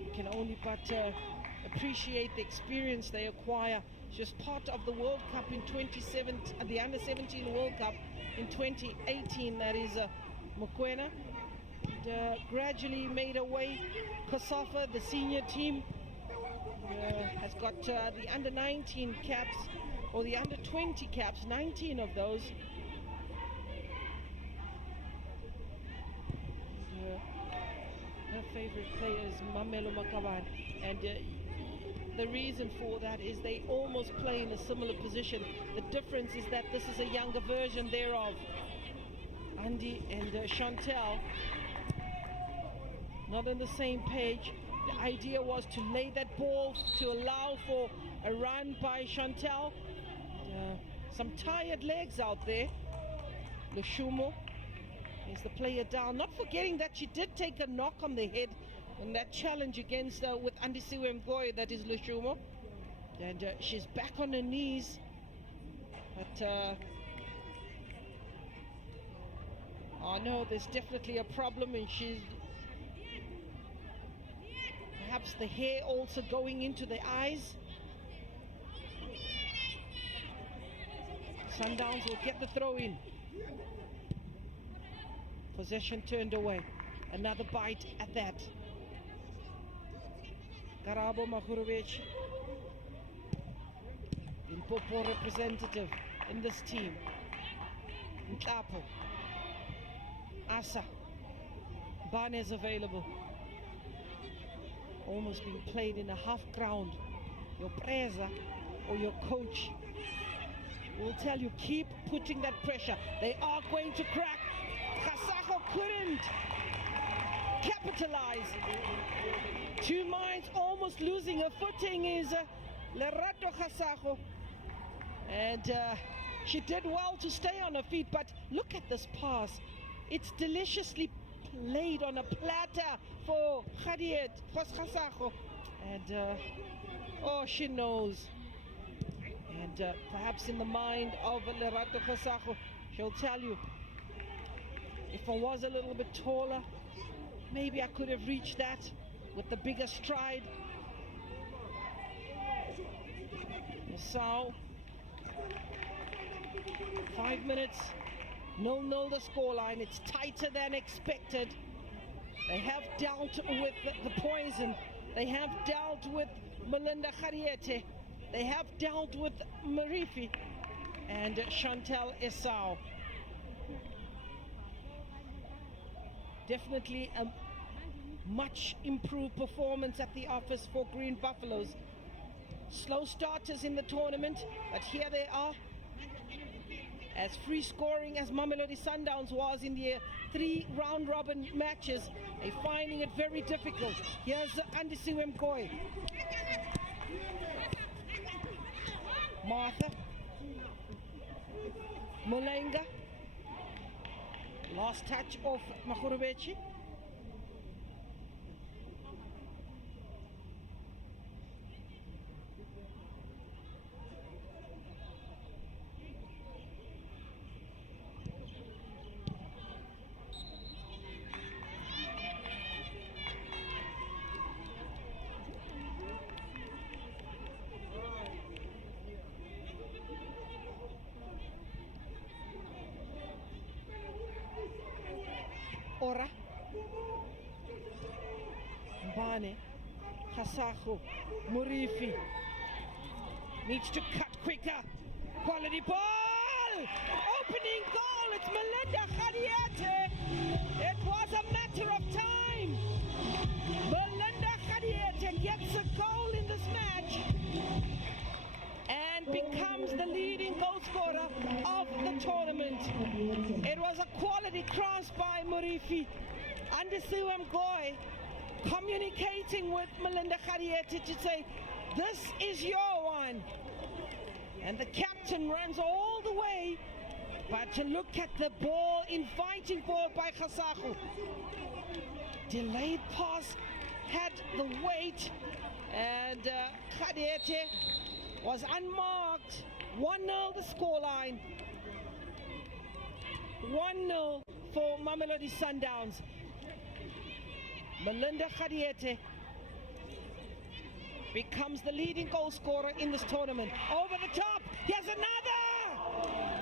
You can only but appreciate the experience they acquire. Just part of the World Cup in 2017, the Under-17 World Cup in 2018, that is Mokoena. And, gradually made her way. CAF-COSAFA, the senior team, has got the Under-19 caps, or the Under-20 caps, 19 of those. Her favorite player is Mamelodie, and the reason for that is they almost play in a similar position. The difference is that this is a younger version thereof. Andy and Chantal, not on the same page. The idea was to lay that ball to allow for a run by Chantal. Some tired legs out there. Lushumo is the player down. Not forgetting that she did take a knock on the head in that challenge against with Andisiwe Mgoy, that is Lushumo. And she's back on her knees. But oh no, there's definitely a problem, and she's perhaps the hair also going into the eyes. Sundowns will get the throw in. Possession turned away. Another bite at that. Karabo Makurovic, Limpopo representative in this team. Nkapo, Asa, Bane's available. Almost being played in a half ground. Your preza or your coach will tell you, keep putting that pressure. They are going to crack. COSAFA couldn't capitalize. Two minds almost losing her footing is Lerato COSAFA. And she did well to stay on her feet, but look at this pass. It's deliciously played on a platter for Khadiet, for COSAFA. And oh, she knows. And perhaps in the mind of Lerato COSAFA, she'll tell you, if I was a little bit taller, maybe I could have reached that with the bigger stride. So 5 minutes, 0-0 the scoreline. It's tighter than expected. They have dealt with the poison. They have dealt with Melinda Khadiete. They have dealt with Marifi and Chantal Esau. Definitely a much improved performance at the office for Green Buffaloes. Slow starters in the tournament, but here they are. As free scoring as Mamelodie Sundowns was in the 3 round robin matches, they're finding it very difficult. Here's Andisiwe Mgoy. Martha. Mulenga. Last touch of Makurubechi. Ora Mbane Hasaho Murifi needs to cut quicker. Quality ball! Opening goal! It's Melinda Khadiete. It was a matter of time. Melinda Khadiete gets a goal in this match and becomes the leading goal scorer of the tournament. It was a quality cross by Murifi. Andisiwe Mgoy communicating with Melinda Khadiete to say, this is your one. And the captain runs all the way, but to look at the ball, inviting ball by COSAFA. Delayed pass had the weight, and Khadiete was unmarked. 1-0 the scoreline. 1-0 for Mamelodie Sundowns. Melinda Khadiete becomes the leading goal scorer in this tournament. Over the top, here's another!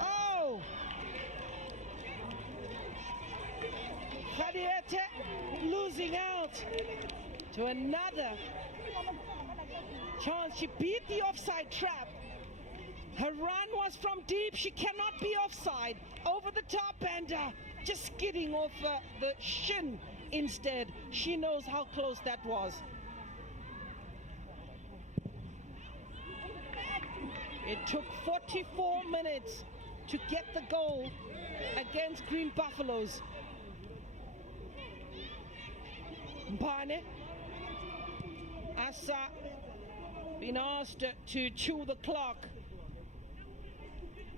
Oh! Khadiete losing out to another chance. She beat the offside trap. Her run was from deep. She cannot be offside. Over the top and just skidding off the shin instead. She knows how close that was. It took 44 minutes to get the goal against Green Buffaloes. Mbane Asa been asked to chew the clock.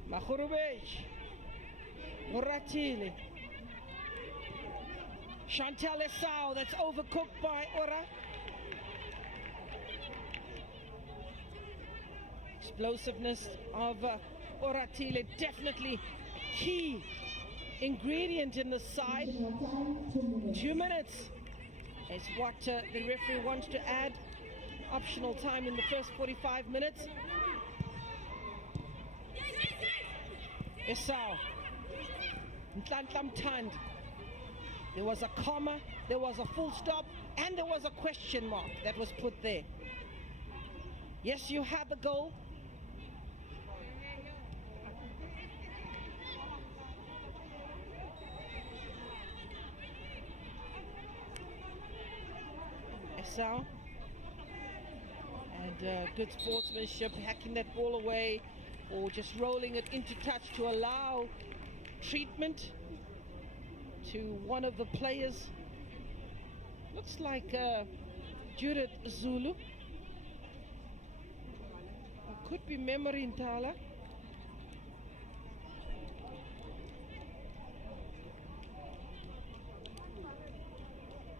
Makhurubej, Muratili, Chantal Esau, that's overcooked by Ora. Explosiveness of Oratile, definitely a key ingredient in the side. 2 minutes is what the referee wants to add. Optional time in the first 45 minutes. Esau, Ntlanhla Mthandi. There was a comma, there was a full stop, and there was a question mark that was put there. Yes, you had the goal. Sound. And good sportsmanship, hacking that ball away or just rolling it into touch to allow treatment to one of the players. Looks like Judith Zulu. Or could be Memory Ntala.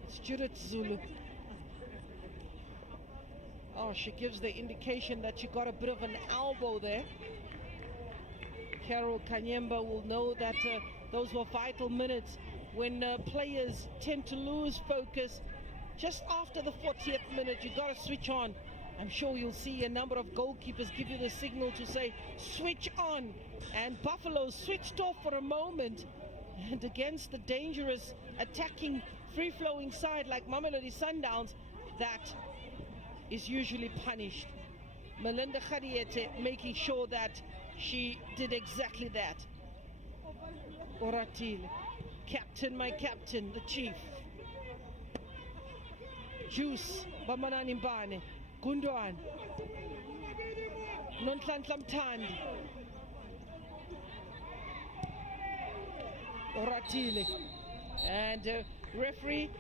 It's Judith Zulu. Oh, she gives the indication that she got a bit of an elbow there. Carol Kanyemba will know that those were vital minutes when players tend to lose focus. Just after the 40th minute, you got to switch on. I'm sure you'll see a number of goalkeepers give you the signal to say, switch on. And Buffalo switched off for a moment. And against the dangerous, attacking, free-flowing side like Mamelodie Sundowns, that is usually punished. Melinda Khadiete making sure that she did exactly that. Oratile, captain, my captain, the chief. Juice, Bamanani Mbane, Gundwan, Nontlantlam Tandi. Oratile. And referee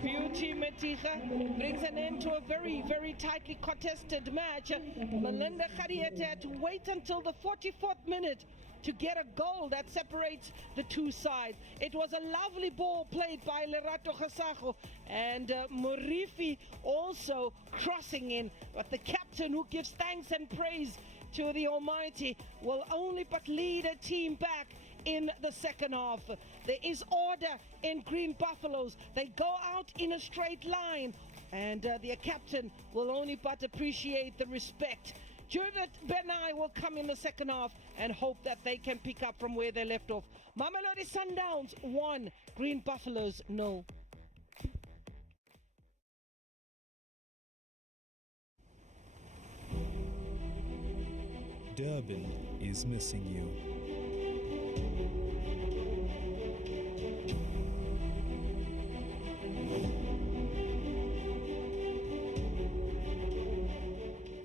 Beauty Meticha brings an end to a very, very tightly contested match. Melinda Khadiete had to wait until the 44th minute to get a goal that separates the two sides. It was a lovely ball played by Lerato Khasago and Morifi also crossing in, but the captain, who gives thanks and praise to the Almighty, will only but lead a team back in the second half. There is order in Green Buffaloes. They go out in a straight line, and their captain will only but appreciate the respect. Judith Benai will come in the second half and hope that they can pick up from where they left off. Mamelodie Sundowns 1, Green Buffaloes 0. Durban is missing you.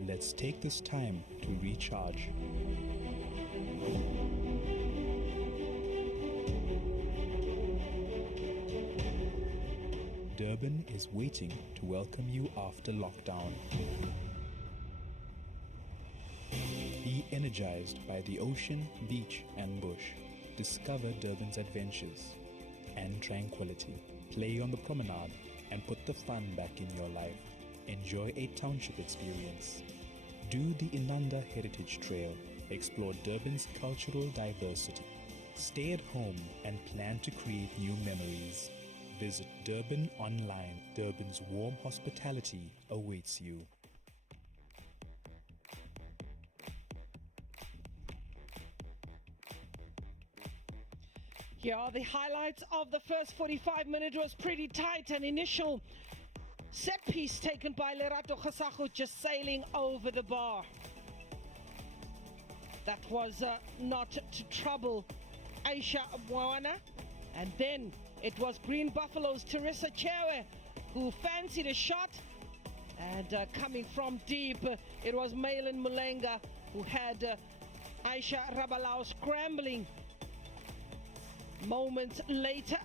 Let's take this time to recharge. Durban is waiting to welcome you after lockdown. Be energized by the ocean, beach, and bush. Discover Durban's adventures and tranquility. Play on the promenade and put the fun back in your life. Enjoy a township experience. Do the Inanda Heritage Trail. Explore Durban's cultural diversity. Stay at home and plan to create new memories. Visit Durban online. Durban's warm hospitality awaits you. Here are the highlights of the first 45 minutes. It was pretty tight. An initial set piece taken by Lerato Khasago, just sailing over the bar. That was not to trouble Aisha Mwana. And then it was Green Buffalo's Teresa Chewe who fancied a shot. And coming from deep, it was Malin Mulenga who had Aisha Rabalau scrambling. Moments later,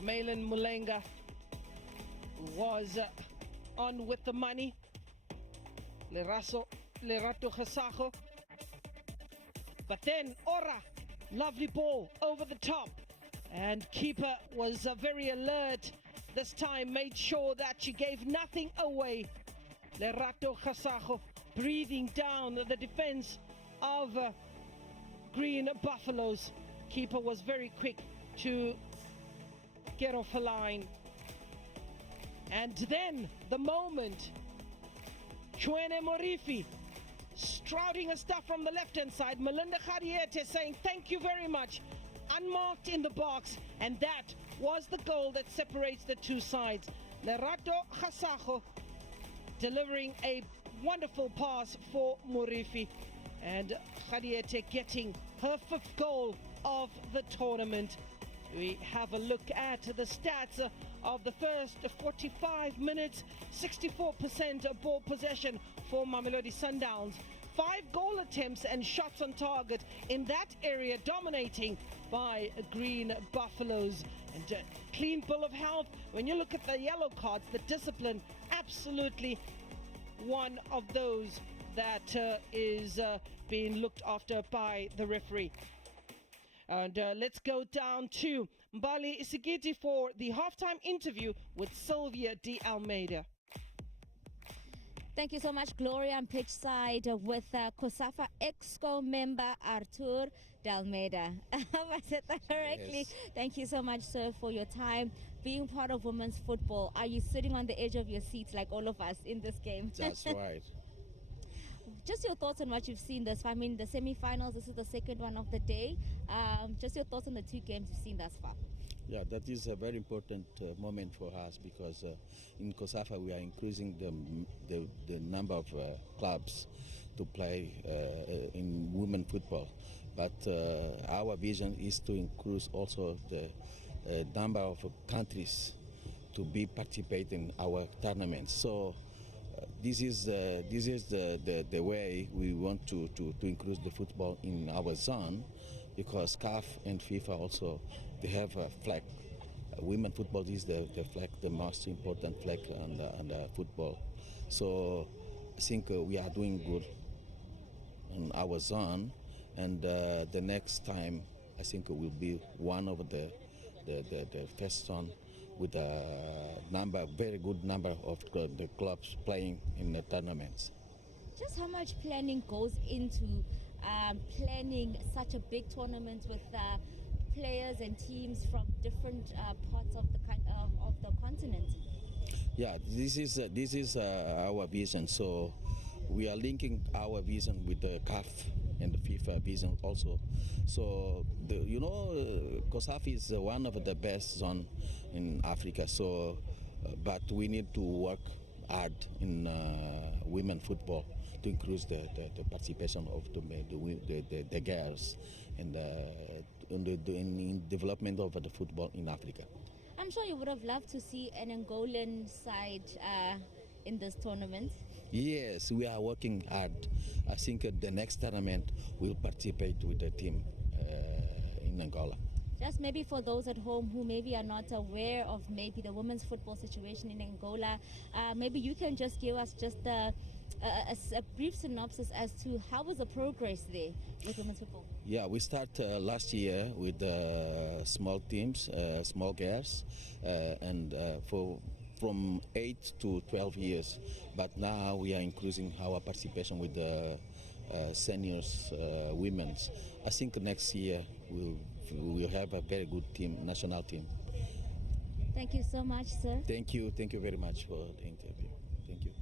Malin Mulenga was on with the money. Lerato Khasago. But then Ora, lovely ball over the top. And keeper was very alert this time, made sure that she gave nothing away. Lerato Khasago breathing down the defense of Green Buffaloes. Keeper was very quick to get off a line. And then the moment, Chwene Morifi strouting a stuff from the left-hand side. Melinda Khadiete saying thank you very much, unmarked in the box, and that was the goal that separates the two sides. Lerato Khasago delivering a wonderful pass for Morifi, and Khadiete getting her 5th goal of the tournament. We have a look at the stats of the first 45 minutes. 64% ball possession for Mamelodie Sundowns. 5 goal attempts and shots on target in that area, dominating by Green Buffaloes. And clean bill of health. When you look at the yellow cards, the discipline, absolutely one of those that is being looked after by the referee. And let's go down to Mbali Isigiti for the halftime interview with Sylvia de Almeida. Thank you so much, Gloria. I'm pitch side with COSAFA EXCO member Artur de Almeida. Have I said that correctly? Yes. Thank you so much, sir, for your time. Being part of women's football, are you sitting on the edge of your seats like all of us in this game? That's right. Just your thoughts on what you've seen this. I mean, the semi-finals, this is the second one of the day. Just your thoughts on the 2 games you've seen thus far. Yeah, that is a very important moment for us because in COSAFA we are increasing the number of clubs to play in women football. But our vision is to increase also the number of countries to be participating in our tournaments. So this is the way we want to increase the football in our zone, because CAF and FIFA also, they have a flag. Women football is the flag, the most important flag on the football. So I think we are doing good in our zone, and the next time I think it will be one of the first zone with a very good number of the clubs playing in the tournaments. Just how much planning goes into planning such a big tournament with players and teams from different parts of the continent? Yeah, this is our vision. So we are linking our vision with the CAF and the FIFA vision also. So COSAFA is one of the best zone in Africa. So, but we need to work hard in women football to increase the participation of the girls and in development of the football in Africa. I'm sure you would have loved to see an Angolan side in this tournament. Yes, we are working hard. I think the next tournament will participate with the team in Angola. Just maybe for those at home who maybe are not aware of maybe the women's football situation in Angola, maybe you can just give us just a brief synopsis as to how was the progress there with women's football? Yeah, we started last year with small teams, small girls, and from 8 to 12 years. But now we are increasing our participation with the seniors, women's. I think next year we'll have a very good team, national team. Thank you so much, sir. Thank you very much for the interview. Thank you.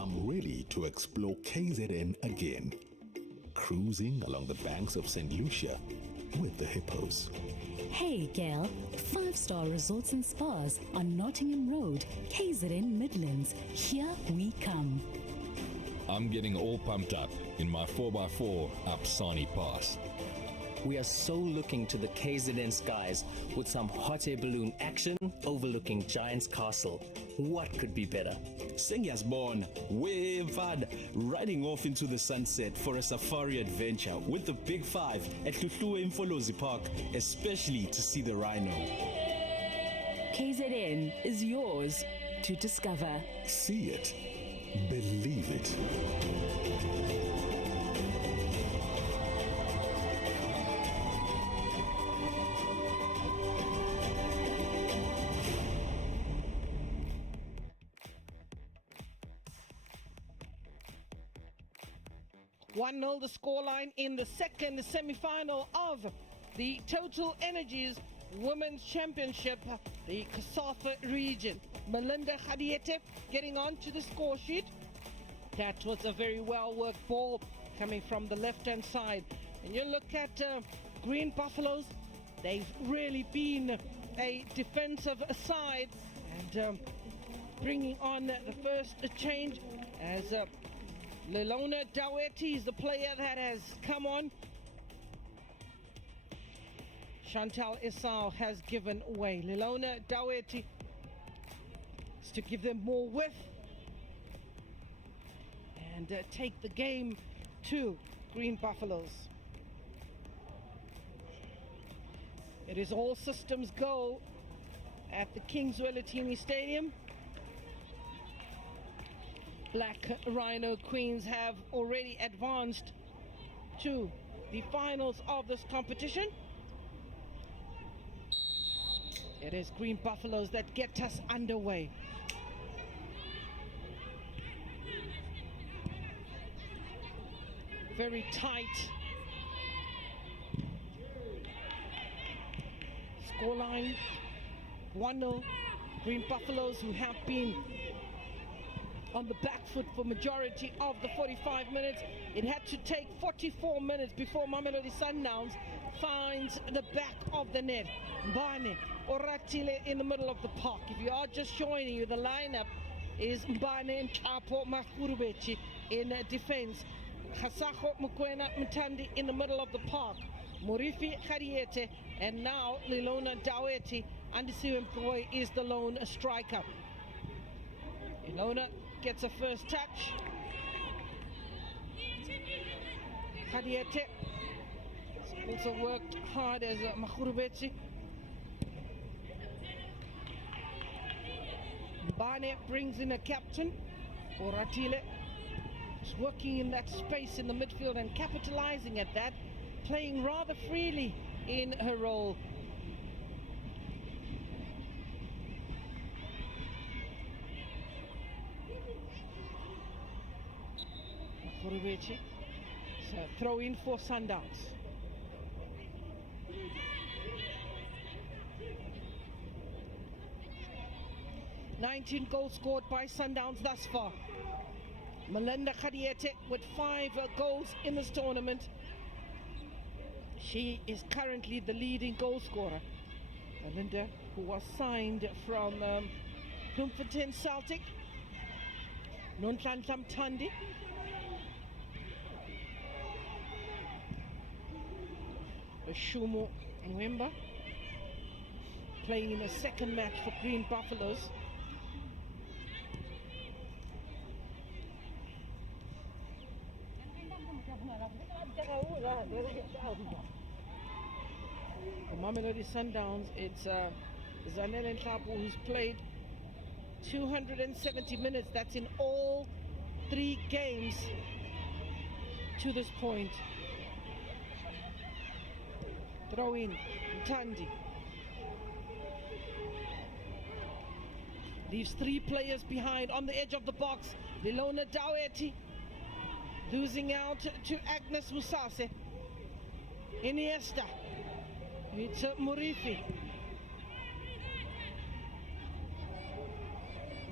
I'm ready to explore KZN again, cruising along the banks of St. Lucia with the hippos. Hey Gal, 5-star resorts and spas on Nottingham Road, KZN Midlands. Here we come. I'm getting all pumped up in my 4x4 up Sani Pass. We are so looking to the KZN skies with some hot air balloon action overlooking Giant's Castle. What could be better? Sengyasbon, Wevad, riding off into the sunset for a safari adventure with the Big Five at Mfolodzi Park, especially to see the rhino. KZN is yours to discover. See it. Believe it. One 0 the scoreline in the second semi-final of the Total Energies Women's Championship, the CAF-COSAFA region. Melinda Khadiete getting onto the score sheet. That was a very well-worked ball coming from the left-hand side. And you look at Green Buffaloes, they've really been a defensive side, and bringing on the first change as Lelona Daweti is the player that has come on. Chantal Esau has given way. Lelona Daweti is to give them more width and take the game to Green Buffaloes. It is all systems go at the Kingswellatini Stadium. Black Rhino Queens have already advanced to the finals of this competition. It is Green Buffaloes that get us underway. Very tight. Scoreline 1-0. Green Buffaloes, who have been on the back foot for majority of the 45 minutes. It had to take 44 minutes before Mamelodie Sundowns finds the back of the net. Mbane Oratile in the middle of the park. If you are just joining you, the lineup is Mbane Mchapo Makurubechi in defense. Khasakho Mukwena Mtandi in the middle of the park. Murifi Khadiete, and now Lelona Daweti. Andisiwe Mkoy is the lone striker. Ilona gets a first touch. Khadiete also worked hard as Makhurubetsi. Mbane brings in a captain. Oratile is working in that space in the midfield and capitalizing at that, playing rather freely in her role. Makhurubetsi, so throw in for Sundowns. Nineteen goals scored by Sundowns thus far. Melinda Khadiete with 5 goals in this tournament. She is currently the leading goal scorer. Melinda, who was signed from Bloemfontein Celtic. Nonhlanhla Mthandi. Shumo Mwemba playing in a second match for Green Buffaloes. For Mamelodie Sundowns, it's Zanele Nhlapo, who's played 270 minutes. That's in all 3 games to this point. Throw in Mtandi. Leaves 3 players behind on the edge of the box. Lelona Daweti losing out to Agnes Musase. Iniesta. It's Murifi.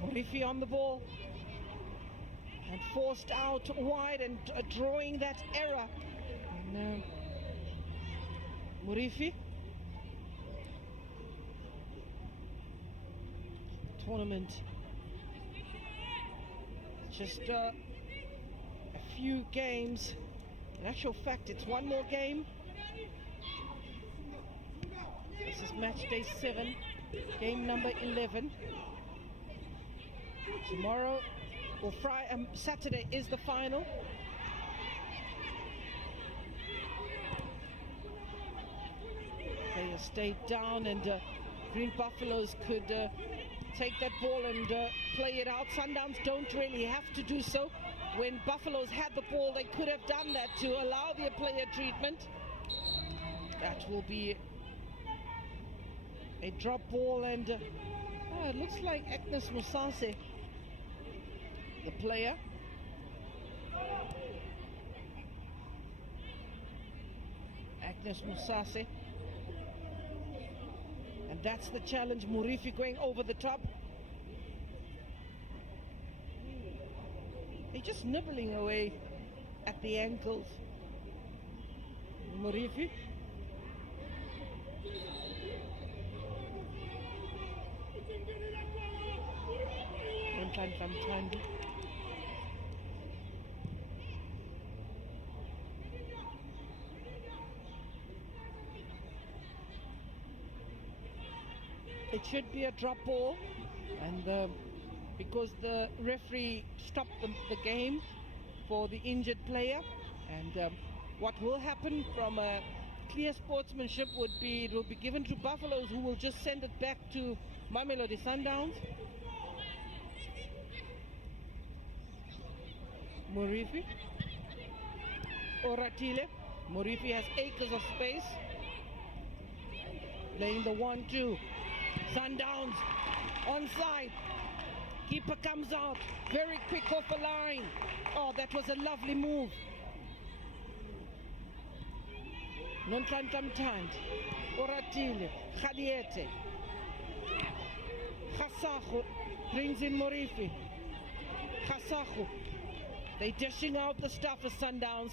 Murifi on the ball. and forced out wide and drawing that error. And, Murifi. Tournament. Just a few games. In actual fact, it's one more game. This is match day 7, game number 11. Tomorrow or Saturday is the final. They stayed down, and Green Buffaloes could take that ball and play it out. Sundowns don't really have to do so. When Buffaloes had the ball, they could have done that to allow their player treatment. That will be a drop ball, and it looks like Agnes Musase, the player. Agnes Musase. And that's the challenge. Murifi going over the top. They're just nibbling away at the ankles. Murifi. It should be a drop ball, and because the referee stopped the game for the injured player, and what will happen from a clear sportsmanship would be it will be given to Buffaloes, who will just send it back to Mamelodie Sundowns. Murifi. Oratile. Murifi has acres of space. Playing the 1-2. Sundowns onside. Keeper comes out. Very quick off the line. Oh, that was a lovely move. Nontlantamtand. Oratile. Khadiete. Khasahu brings in Murifi. Khasahu. They dishing out the stuff for Sundowns.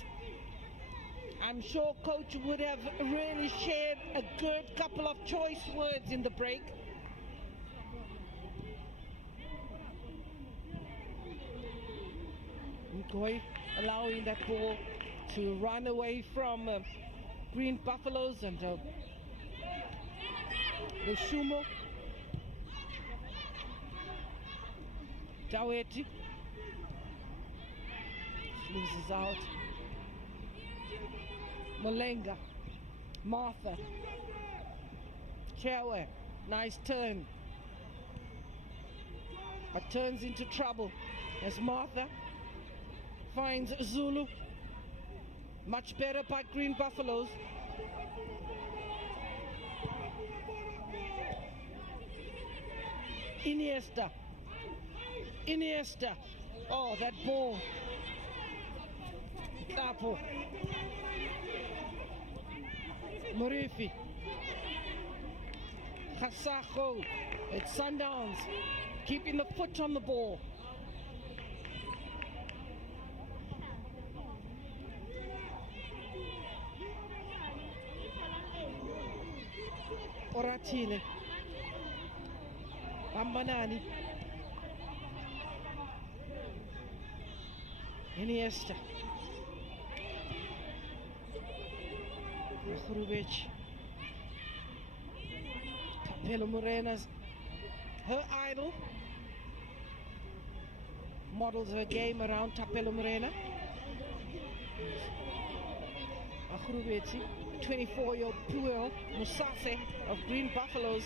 I'm sure coach would have really shared a good couple of choice words in the break. Nkoi allowing that ball to run away from Green Buffaloes, and the Shumo. Daweti loses out. Malenga, Martha, Chewe, nice turn, but turns into trouble as Martha finds Zulu. Much better by Green Buffaloes. Iniesta. Oh, that ball. Tapo. Murifi. Khasaho. It's Sundowns. Keeping the foot on the ball. Oratile. Bambanani. Iniesta. Khrubic. Tapelo Morena's her idol. Models her game around Tapelo Morena. Akhrubici, 24-year-old Puel Musase of Green Buffaloes.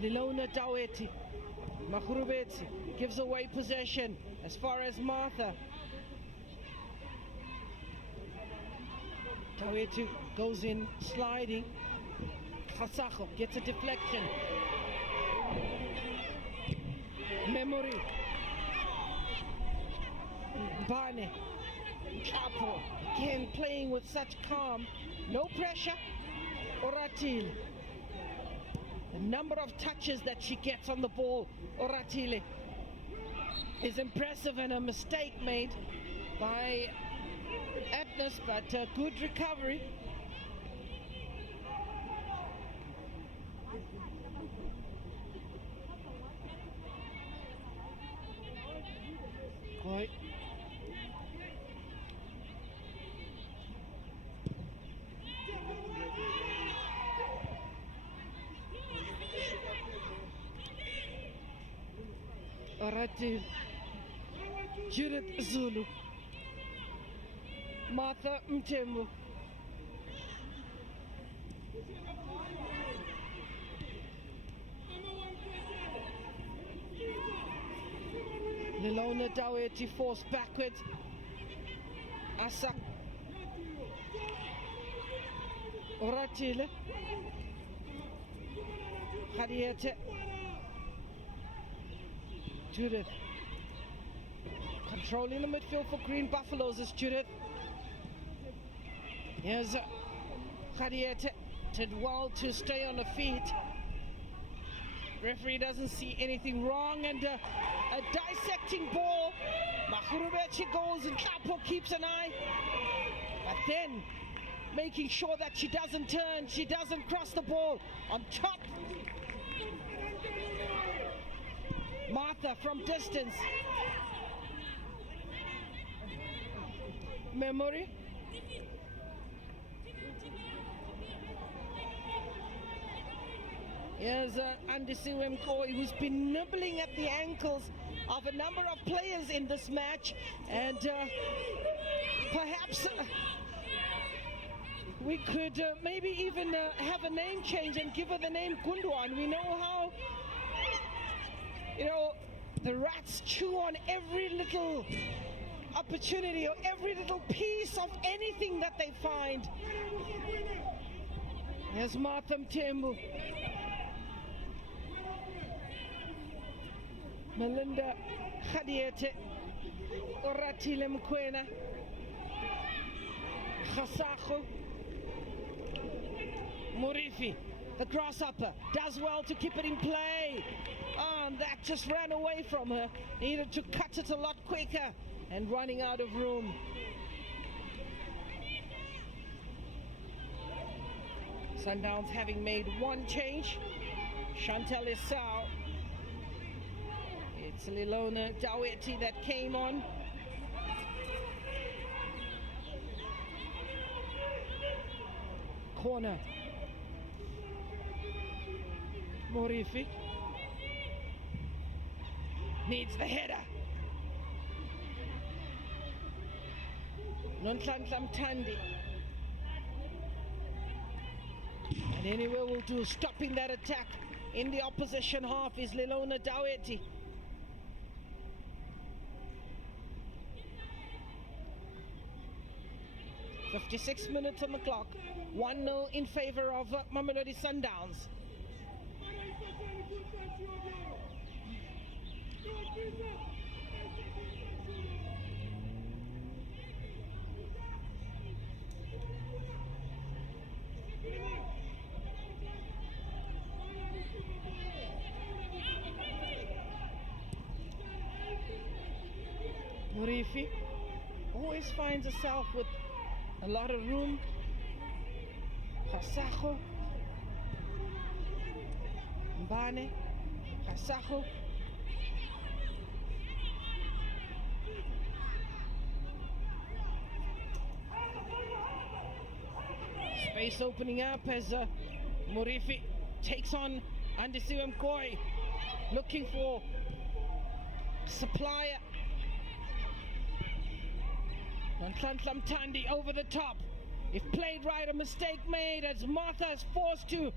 Lilona Daweti. Makhrubici gives away possession as far as Martha. Daweti goes in sliding. Khasaho gets a deflection. Memory. Bane. Chapo. Again playing with such calm. No pressure. Oratile. The number of touches that she gets on the ball. Oratile. is impressive and a mistake made by Atlas, but good recovery. Koi. Alright, Judith Zulu, Martha Mtembu, Lilona Daweti forced backwards, Asak Oratile, Hadiete, Judith. Controlling the midfield for Green Buffaloes is Judith. Here's Khadiete. Did well to stay on the feet. Referee doesn't see anything wrong, and a dissecting ball. Makurubechi goes and Kapo keeps an eye. But then making sure that she doesn't turn, she doesn't cross the ball on top. Martha from distance. Memory. Here's Andisiwe Mkoi, who's been nibbling at the ankles of a number of players in this match, and perhaps we could maybe even have a name change and give her the name Kunduan. We know how, the rats chew on every little opportunity or every little piece of anything that they find. There's Martha Mtembu. Melinda Khadiete. Oratile Mkwena. Khasakho. Murifi, the grasshopper, does well to keep it in play. Oh, and that just ran away from her. Needed to cut it a lot quicker. And running out of room. Sundowns having made one change. Chantal Esau. It's Lilona Daweti that came on. Corner. Morifi. Needs the header. Nonhlanhla Mthandi. And anyway will do stopping that attack in the opposition half is Lilona Daweti. .56 minutes on the clock. 1-0 in favor of Mamelodie Sundowns. Murifi always finds herself with a lot of room. Kasajo. Mbane. Kasajo. Space opening up as Murifi takes on Andisiwe Mkoi, looking for supplier. Nonhlanhla Mthandi over the top. If played right, a mistake made as Martha is forced to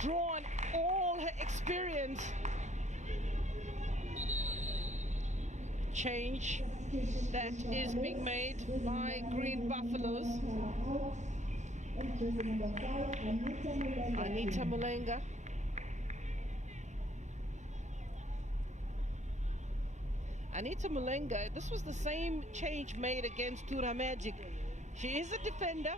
draw on all her experience. Change that is being made by Green Buffaloes. Anita Mulenga. Anita Mulenga, this was the same change made against Tura Magic. She is a defender,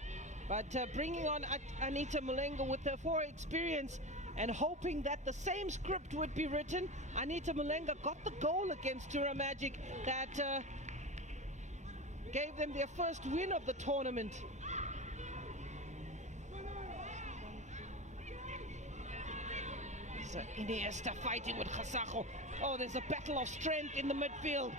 but bringing on Anita Mulenga with her forward experience and hoping that the same script would be written. Anita Mulenga got the goal against Tura Magic that gave them their first win of the tournament. So Iniesta fighting with Khasajo. Oh, there's a battle of strength in the midfield.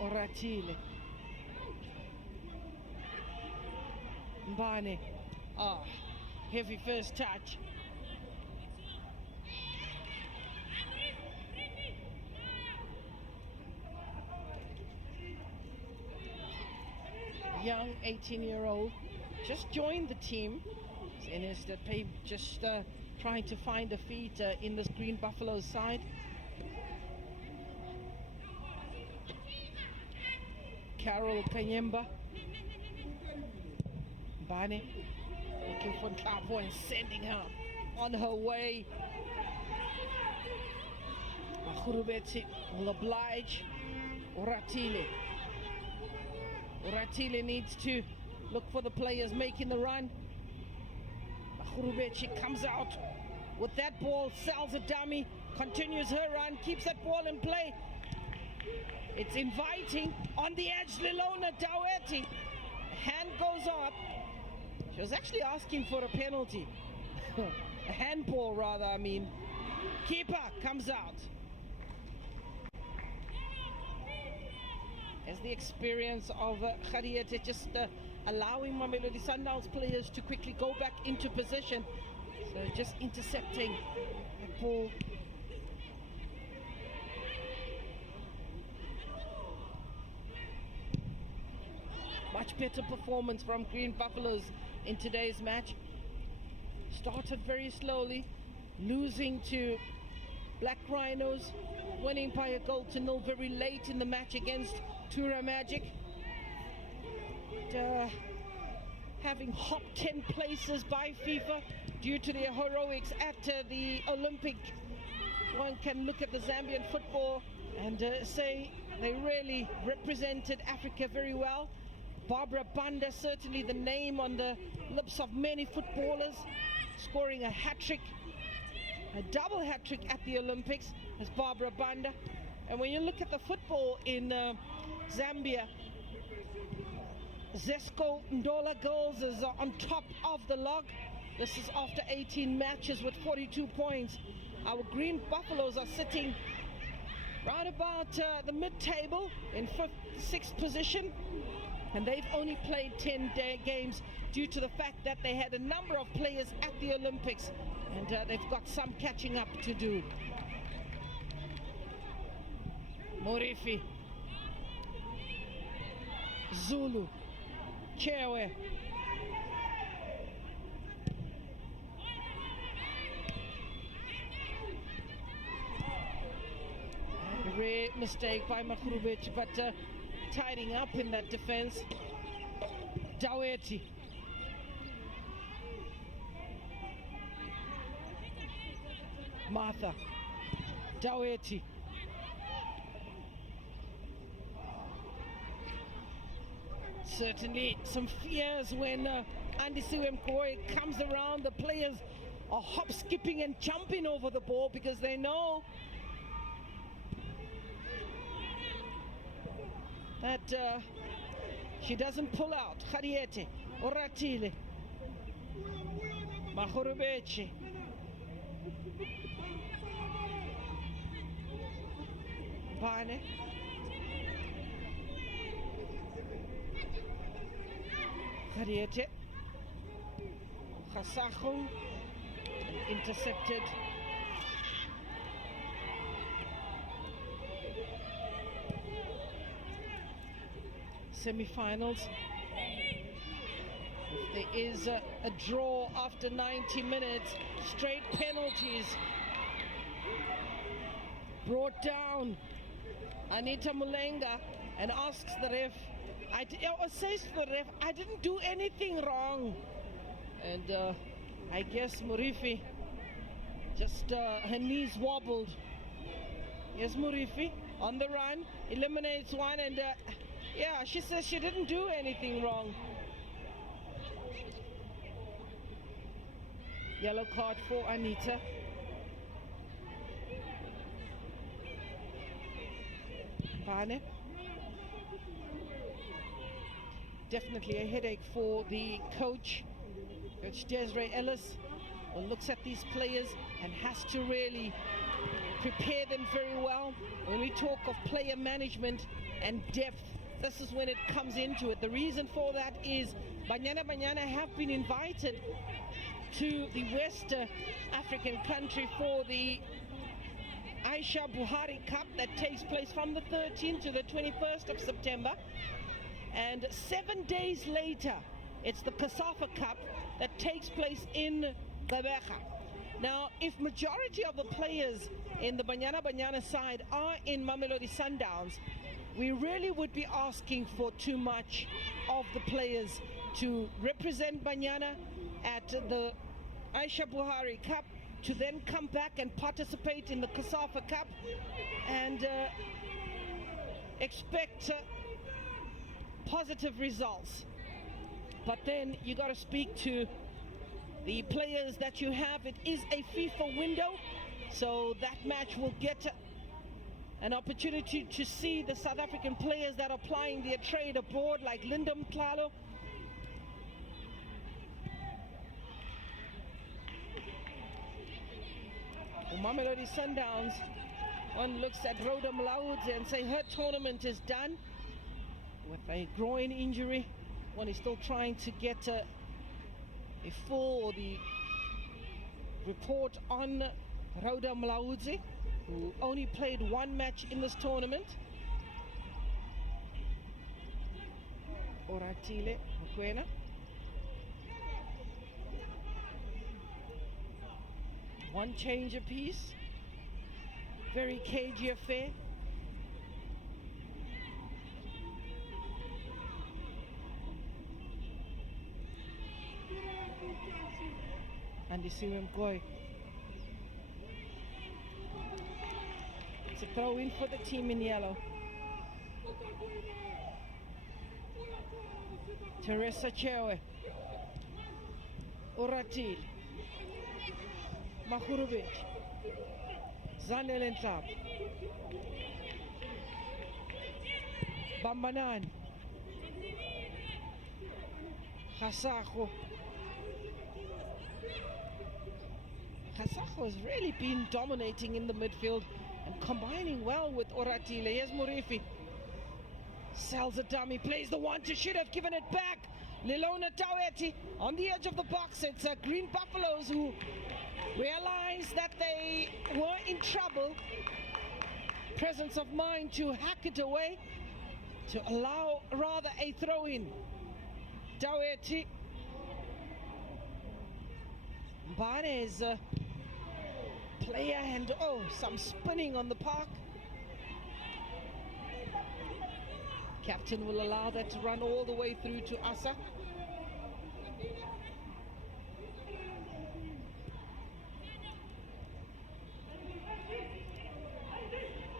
Oratile. Mbane. Ah, heavy first touch. Young 18-year-old just joined the team and is just trying to find a feet in this Green Buffalo side. Carol Kanyemba. Bane looking for Ntlapho and sending her on her way. Mahurubeti will oblige Oratile. Oratile needs to look for the players making the run. Mahurubeti comes out with that ball, sells a dummy, continues her run, keeps that ball in play. It's inviting on the edge, Lilona Daweti. Hand goes up. She was actually asking for a penalty. A handball rather, I mean. Keeper comes out. As the experience of Khadiete just allowing Mamelodi Sundowns players to quickly go back into position. So just intercepting the ball. Much better performance from Green Buffaloes in today's match. Started very slowly, losing to Black Rhinos, winning by a goal to nil very late in the match against Tura Magic. And, having hopped 10 places by FIFA due to their heroics at the Olympic. One can look at the Zambian football and say they really represented Africa very well. Barbara Banda, certainly the name on the lips of many footballers, scoring a hat-trick, a double hat-trick at the Olympics as Barbara Banda. And when you look at the football in Zambia, Zesco Ndola Girls is on top of the log. This is after 18 matches with 42 points. Our Green Buffaloes are sitting right about the mid-table in 5th, 6th position. And they've only played 10 games due to the fact that they had a number of players at the Olympics. And they've got some catching up to do. Morifi. Zulu. Chewe. Great mistake by Makhrubic, but tidying up in that defense. Daweti. Martha. Daweti. Certainly some fears when Andisiwe Mkoe comes around. The players are hop, skipping and jumping over the ball because they know that she doesn't pull out. Khadiete, Oratile, Makhurubeci, Bane, Khadiete, Khasajo, intercepted. Semi-finals. There is a draw after 90 minutes. Straight penalties. Brought down. Anita Mulenga and asks the ref, or says to the ref, I didn't do anything wrong. And I guess Murifi just her knees wobbled. Yes, Murifi on the run, eliminates one, and yeah, she says she didn't do anything wrong. Yellow card for Anita. Bane. Definitely a headache for the coach, Coach Desiree Ellis, who looks at these players and has to really prepare them very well. When we talk of player management and depth, this is when it comes into it. The reason for that is Banyana have been invited to the West African country for the Aisha Buhari Cup that takes place from the 13th to the 21st of September. And 7 days later, it's the CAF-COSAFA Cup that takes place in Gqeberha. Now, if majority of the players in the Banyana side are in Mamelodie Sundowns, we really would be asking for too much of the players to represent Banyana at the Aisha Buhari Cup, to then come back and participate in the CAF-COSAFA Cup and expect positive results. But then you got to speak to the players that you have. It is a FIFA window, so that match will get an opportunity to see the South African players that are plying their trade abroad, like Linda Mklalo. Mamelodie Sundowns, one looks at Rhoda Mlaudzi and say her tournament is done with a groin injury. One is still trying to get a full or the report on Rhoda Mlaudzi, who only played one match in this tournament. Oratile Mokoena. One change apiece. Very cagey affair. Andy Siwemkoi. It's a throw in for the team in yellow. Teresa Chewe. Uratil. Mahurovic. Zanele Ntlap. Bambanan. Hasaho. Hasaho has really been dominating in the midfield and combining well with Oratile. Here's Murifi. Sells a dummy, plays the one to should have given it back. Lilona Taweti on the edge of the box. It's Green Buffaloes who realized that they were in trouble. Presence of mind to hack it away, to allow rather a throw in. Taweti. Bane's player and some spinning on the park. Captain will allow that to run all the way through to Asa.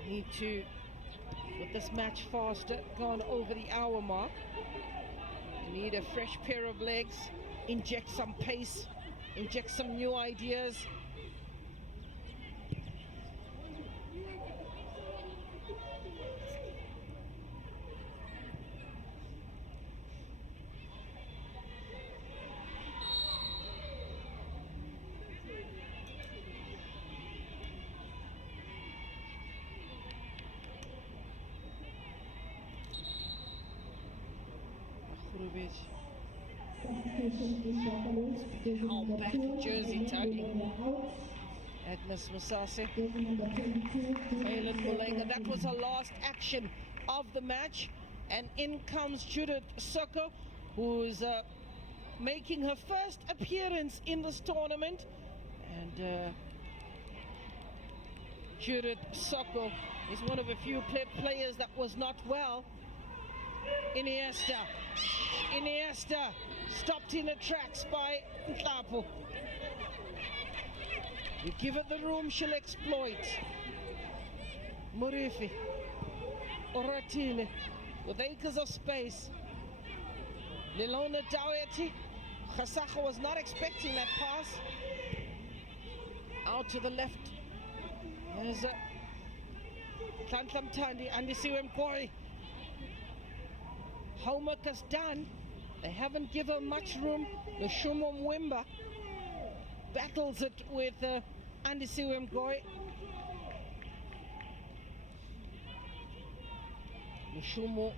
Need to, with this match faster, gone over the hour mark. Need a fresh pair of legs, inject some pace, inject some new ideas. Back jersey tugging. Agnes Masase. Malin Mulenga. That was her last action of the match. And in comes Judith Soko, who's making her first appearance in this tournament. And Judith Soko is one of a few players that was not well. Iniesta stopped in her tracks by Nhlapo. You give her the room, she'll exploit. Murifi, Oratile, with acres of space. Lilona Daweti, CASAFA was not expecting that pass. Out to the left. There's Tantlam Tandi, Andisiwe Mkoi. Homework is done. They haven't given much room. Lushumo Mwimba battles it with Andisiwe Mkoi. Lushumo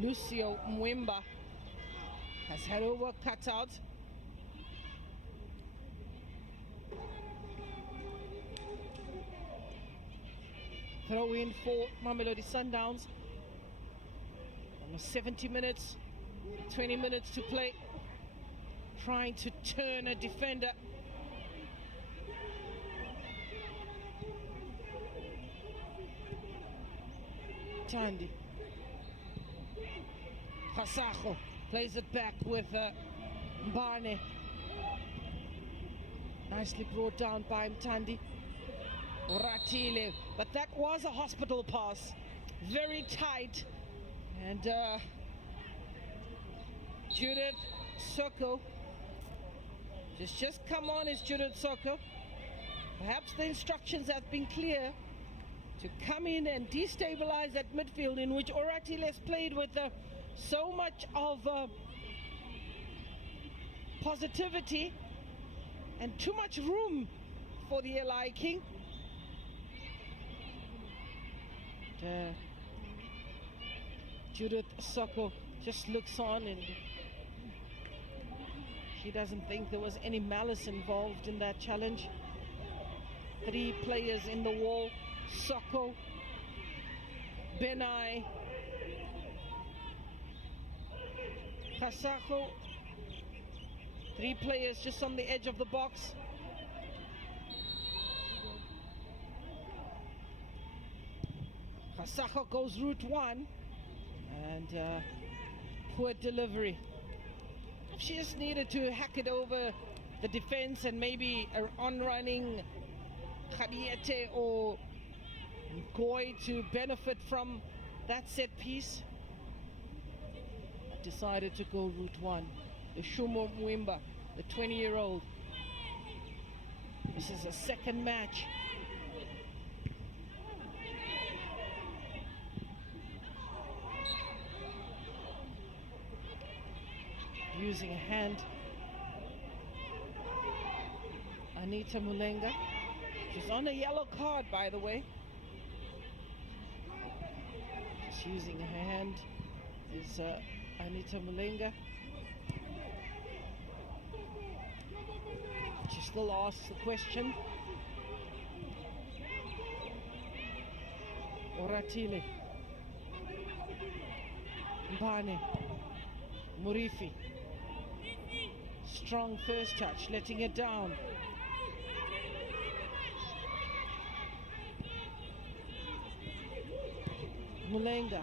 Lucio Mwimba has had her work cut out. Throw in for Mamelodie Sundowns. Almost 70 minutes, 20 minutes to play. Trying to turn a defender. Tandi. CASAFA plays it back with Mbane. Nicely brought down by Mtandi. Ratile, but that was a hospital pass. Very tight. And Judith Soko. Just come on, is Judith Soko. Perhaps the instructions have been clear to come in and destabilize that midfield in which Oratile has played with so much of positivity and too much room for the Eli King. Judith Soko just looks on, and she doesn't think there was any malice involved in that challenge. 3 players in the wall. Soko, Benai, CASAFA. 3 players just on the edge of the box. CASAFA goes route 1, and poor delivery. She just needed to hack it over the defense and maybe an on-running Khadiete or Goy to benefit from that set piece. Decided to go route 1. The Shumo Mwimba, the 20-year-old. This is a second match. Using a hand. Anita Mulenga. She's on a yellow card, by the way. Just using her hand is Anita Mulenga. She still asks the question. Oratile. Mbane. Murifi. Strong first touch, letting it down. Mulenga.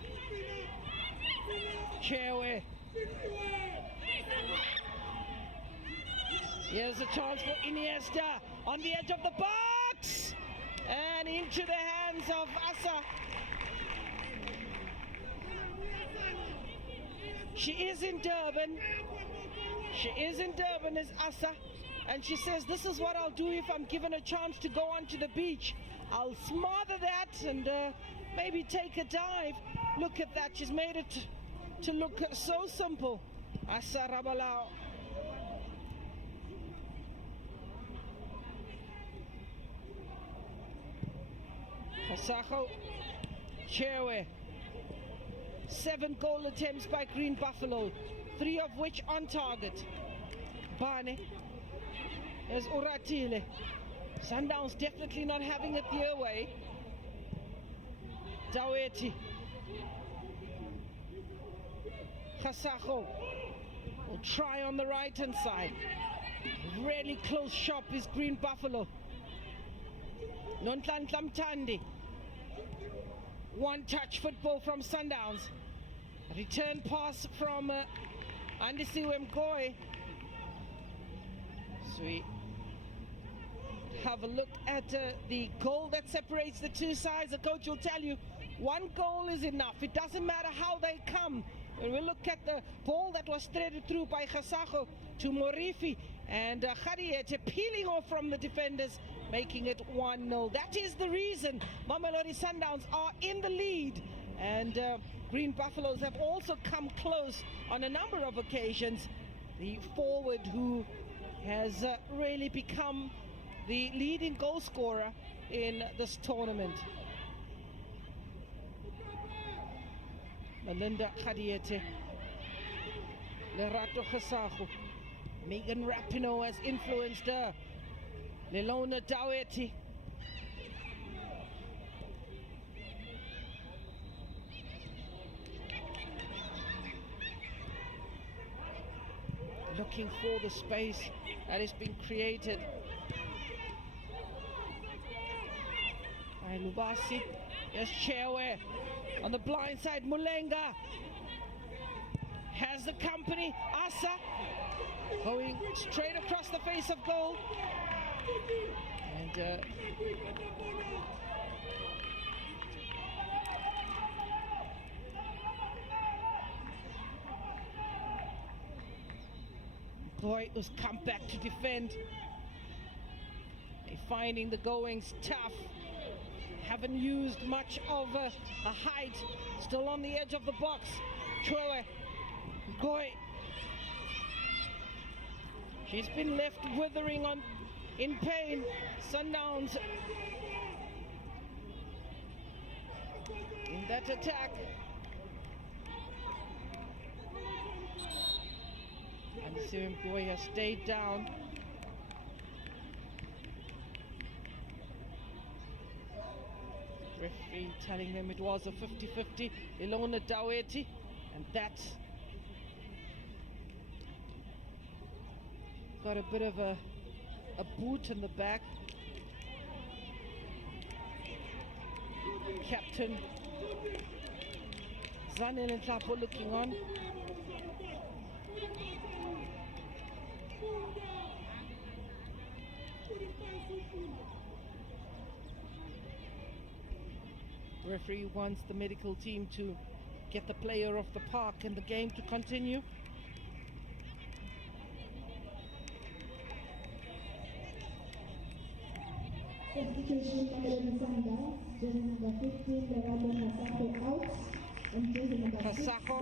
Chewe. Here's a chance for Iniesta on the edge of the box and into the hands of Asa. She is in Durban. She is in Durban as Asa, and she says, this is what I'll do if I'm given a chance to go onto the beach. I'll smother that and maybe take a dive. Look at that, she's made it to look so simple. Asa Rabalao. CASAFA, Chewe. 7 goal attempts by Green Buffalo, 3 of which on target. Bane. There's Oratile. Sundown's definitely not having it their way. Daweti. CASAFA. will try on the right hand side. Really close shop is Green Buffalo. Nontlanhla Mthandi. One touch football from Sundowns. Return pass from Andisiwe Mgoy. So we have a look at the goal that separates the two sides. The coach will tell you one goal is enough. It doesn't matter how they come. When we look at the ball that was threaded through by Khasago to Morifi, and Khadiete peeling off from the defenders, making it 1-0. That is the reason Mamelodi Sundowns are in the lead, and Green Buffaloes have also come close on a number of occasions. The forward who has really become the leading goal scorer in this tournament. Melinda Khadiete, Lerato Khasago, Megan Rapinoe has influenced her, Lelona Daweti. Looking for the space that has been created. And Lubasi, yes, Chewe on the blind side. Mulenga has the company. Asa going straight across the face of goal. And Goy was come back to defend. They're finding the goings tough. Haven't used much of a height. Still on the edge of the box. Chole. Goy. She's been left withering in pain. Sundowns in that attack. And Sirim Goy has stayed down. Referee telling them it was a 50-50. Ilona Daweti, and that got a bit of a boot in the back. Captain Zanel and Tlapo looking on. Referee wants the medical team to get the player off the park and the game to continue. Substitution Mamelodi Sundowns, jersey number 15, Lerado Khasago out, and jersey number 6, Khasago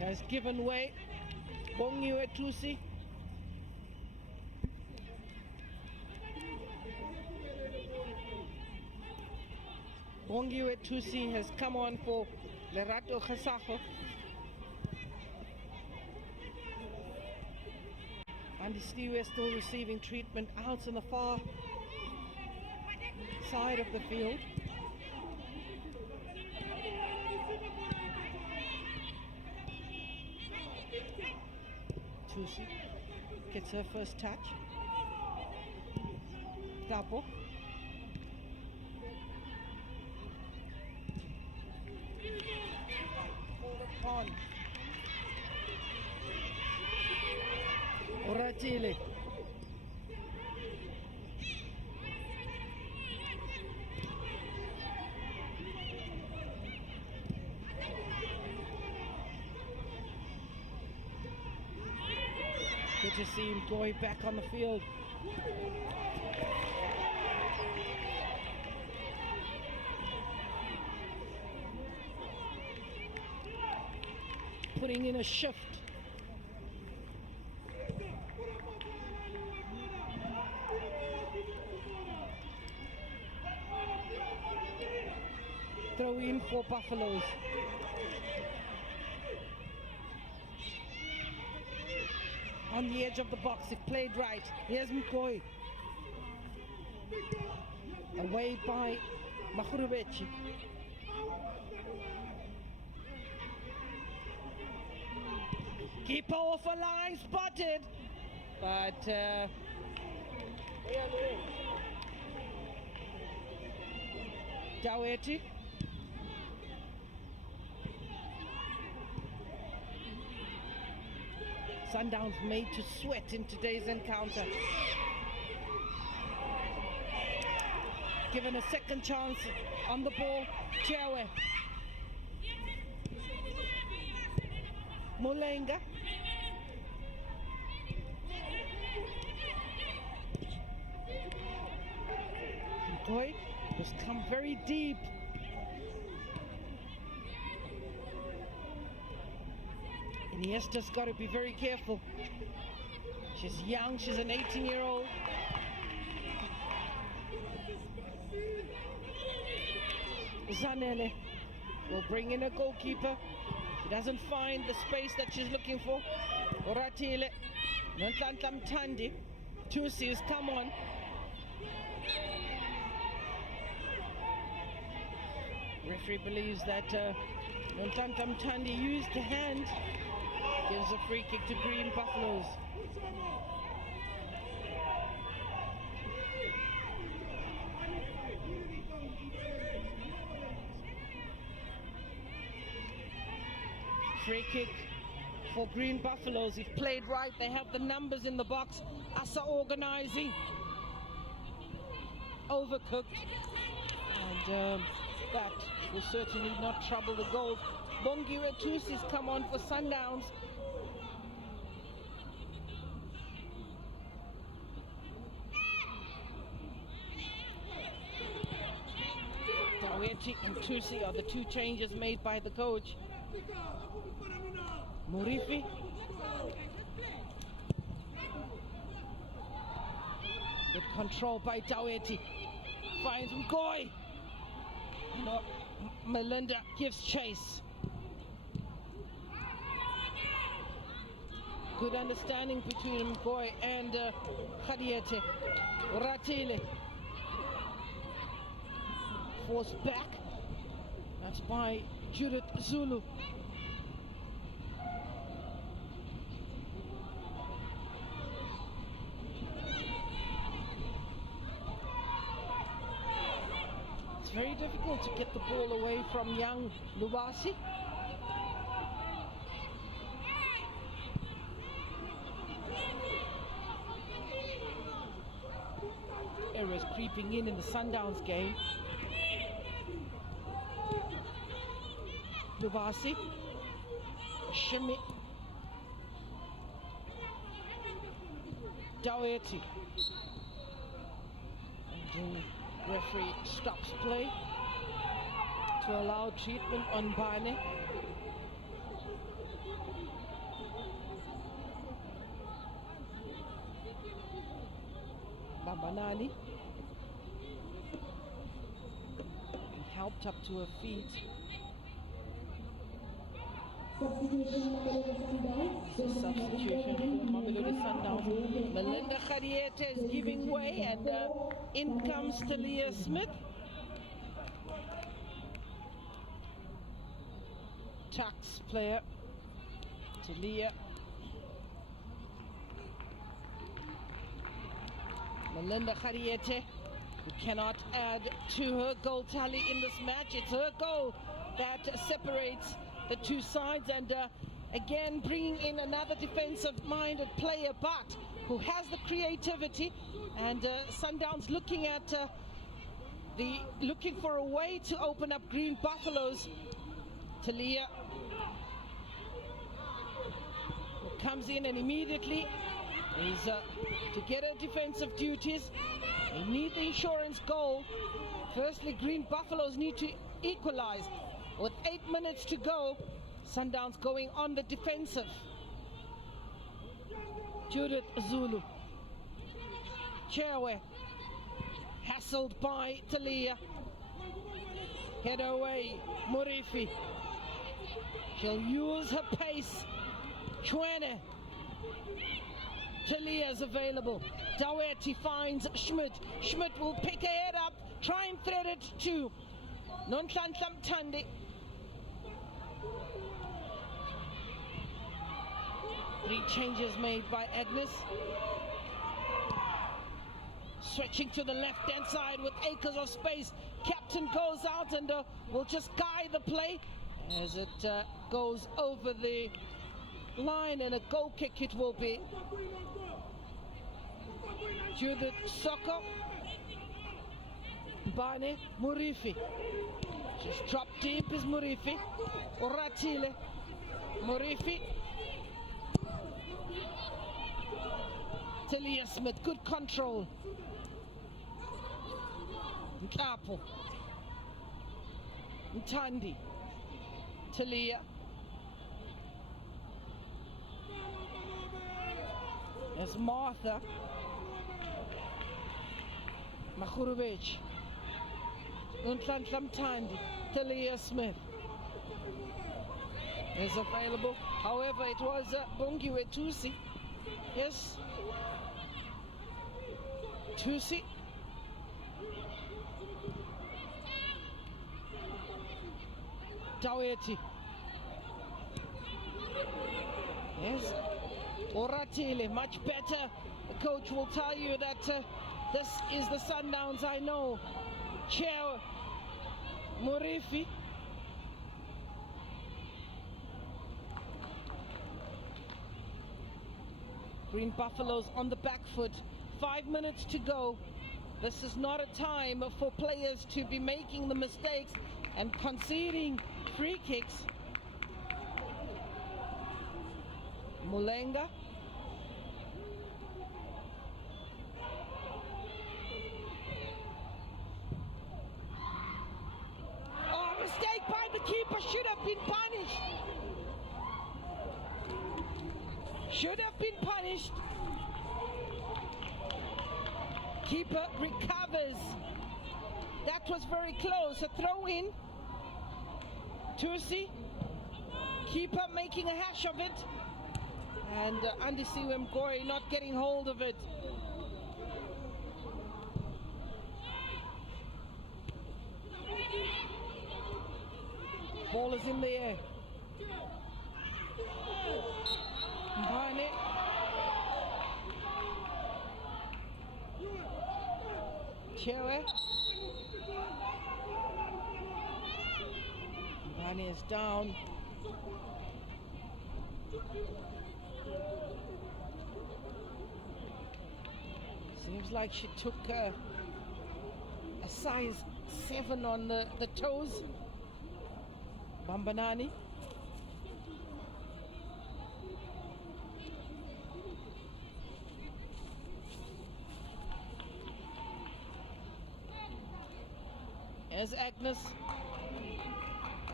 has given way. Bongiwe Tusi. Bongiwe Tusi has come on for Lerato Khasago. And Stiwe is still receiving treatment out on the far side of the field. Tusi gets her first touch. Tapo. On. Oratile. Good to see him going back on the field. Putting in a shift. Throw in for Buffaloes. On the edge of the box, if played right. Here's Mkoi. Away by Makhurubeci. Keeper off a line, spotted. But Daweti. Sundown's made to sweat in today's encounter. Given a second chance on the ball, Chiawe. Mulenga. Boy has come very deep. Iniesta's got to be very careful. She's young, she's an 18-year-old. Zanele will bring in a goalkeeper. She doesn't find the space that she's looking for. Oratile, Nonhlanhla Mthandi, Tusi has come on. Referee believes that Nonhlanhla Mthandi used the hand. Gives a free kick to Green Buffaloes. Free kick for Green Buffaloes. If played right, they have the numbers in the box. Asa organizing. Overcooked. And that will certainly not trouble the goal. Bongiwe Tusi's come on for Sundowns. Daweti and Tusi are the two changes made by the coach. Murifi. Good control by Daweti. Finds Mgoy. No, Melinda gives chase. Good understanding between Mgoy and Khadiete. Ratile. Forced back. That's by Judith Zulu. It's very difficult to get the ball away from young Lubasi. Errors creeping in the Sundowns game. Lubasi, Schmidt, Daweti. And the referee stops play to allow treatment on Bane. Babanani helped up to her feet. Substitution for Mamelodie Sundown. Melinda Khadiete is giving way, and in comes Talia Smith. Tax player, Talia. Melinda Khadiete, who cannot add to her goal tally in this match. It's her goal that separates the two sides, and again bringing in another defensive-minded player, but who has the creativity. And Sundowns looking at looking for a way to open up Green Buffaloes. Talia comes in and immediately is to get her defensive duties. They need the insurance goal. Firstly, Green Buffaloes need to equalize. With 8 minutes to go, Sundowns going on the defensive. Judith Zulu. Chairway. Hassled by Talia. Head away, Murifi. She'll use her pace. Chwene. Talia's available. Daweti finds Schmidt. Schmidt will pick her head up, try and thread it to Nonhlanhla Mthandi. 3 changes made by Agnes. Switching to the left-hand side with acres of space. Captain goes out and will just guide the play as it goes over the line, and a goal kick it will be. Judith Soko. Bane Murifi. Just dropped deep is Murifi. Oratile. Murifi. Talia Smith, good control. Nkapo. Ntandi. Talia. There's Martha. Makhurubech. Untlantam Tandi. Talia Smith is available. However, it was Bongiwe Tusi. Yes. Tusi. Taweti. Yes. Oratile, much better. The coach will tell you that this is the Sundowns I know. Chair Murifi. Green Buffaloes on the back foot. 5 minutes to go. This is not a time for players to be making the mistakes and conceding free kicks. Mulenga. Oh, mistake by the keeper, should have been punished. Should have been punished. Keeper recovers. That was very close. A throw in. Tusi. Keeper making a hash of it. And Andy Siwemgori not getting hold of it. Ball is in the air. Mbane. Chewe. Mbane is down. Seems like she took a size 7 on the toes. Bambanani. As Agnes.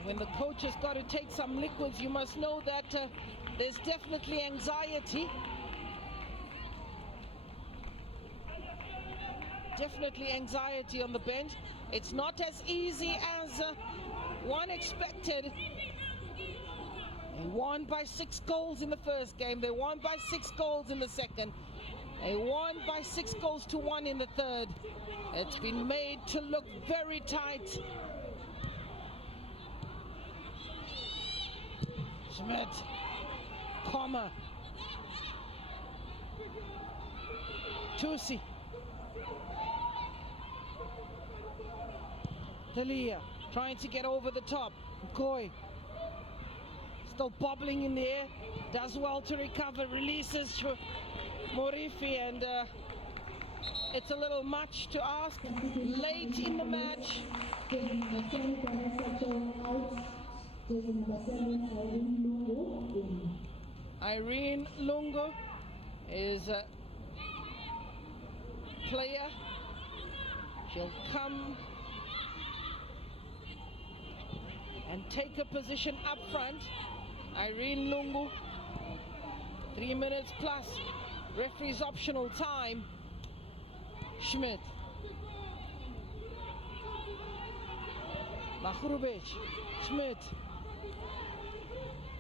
When the coach has got to take some liquids, you must know that there's definitely anxiety. Definitely anxiety on the bench. It's not as easy as one expected. They won by 6 goals in the first game. They won by 6 goals in the second. They won by 6 goals to 1 in the third. It's been made to look very tight. Schmidt, Kommer, Tusi, Talia trying to get over the top. Koi still bobbling in the air, does well to recover, releases Morifi, and it's a little much to ask late in the match. Irene Lungo is a player. She'll come and take a position up front. Irene Lungu, 3 minutes plus. Referee's optional time. Schmidt. Makhurubech. Schmidt.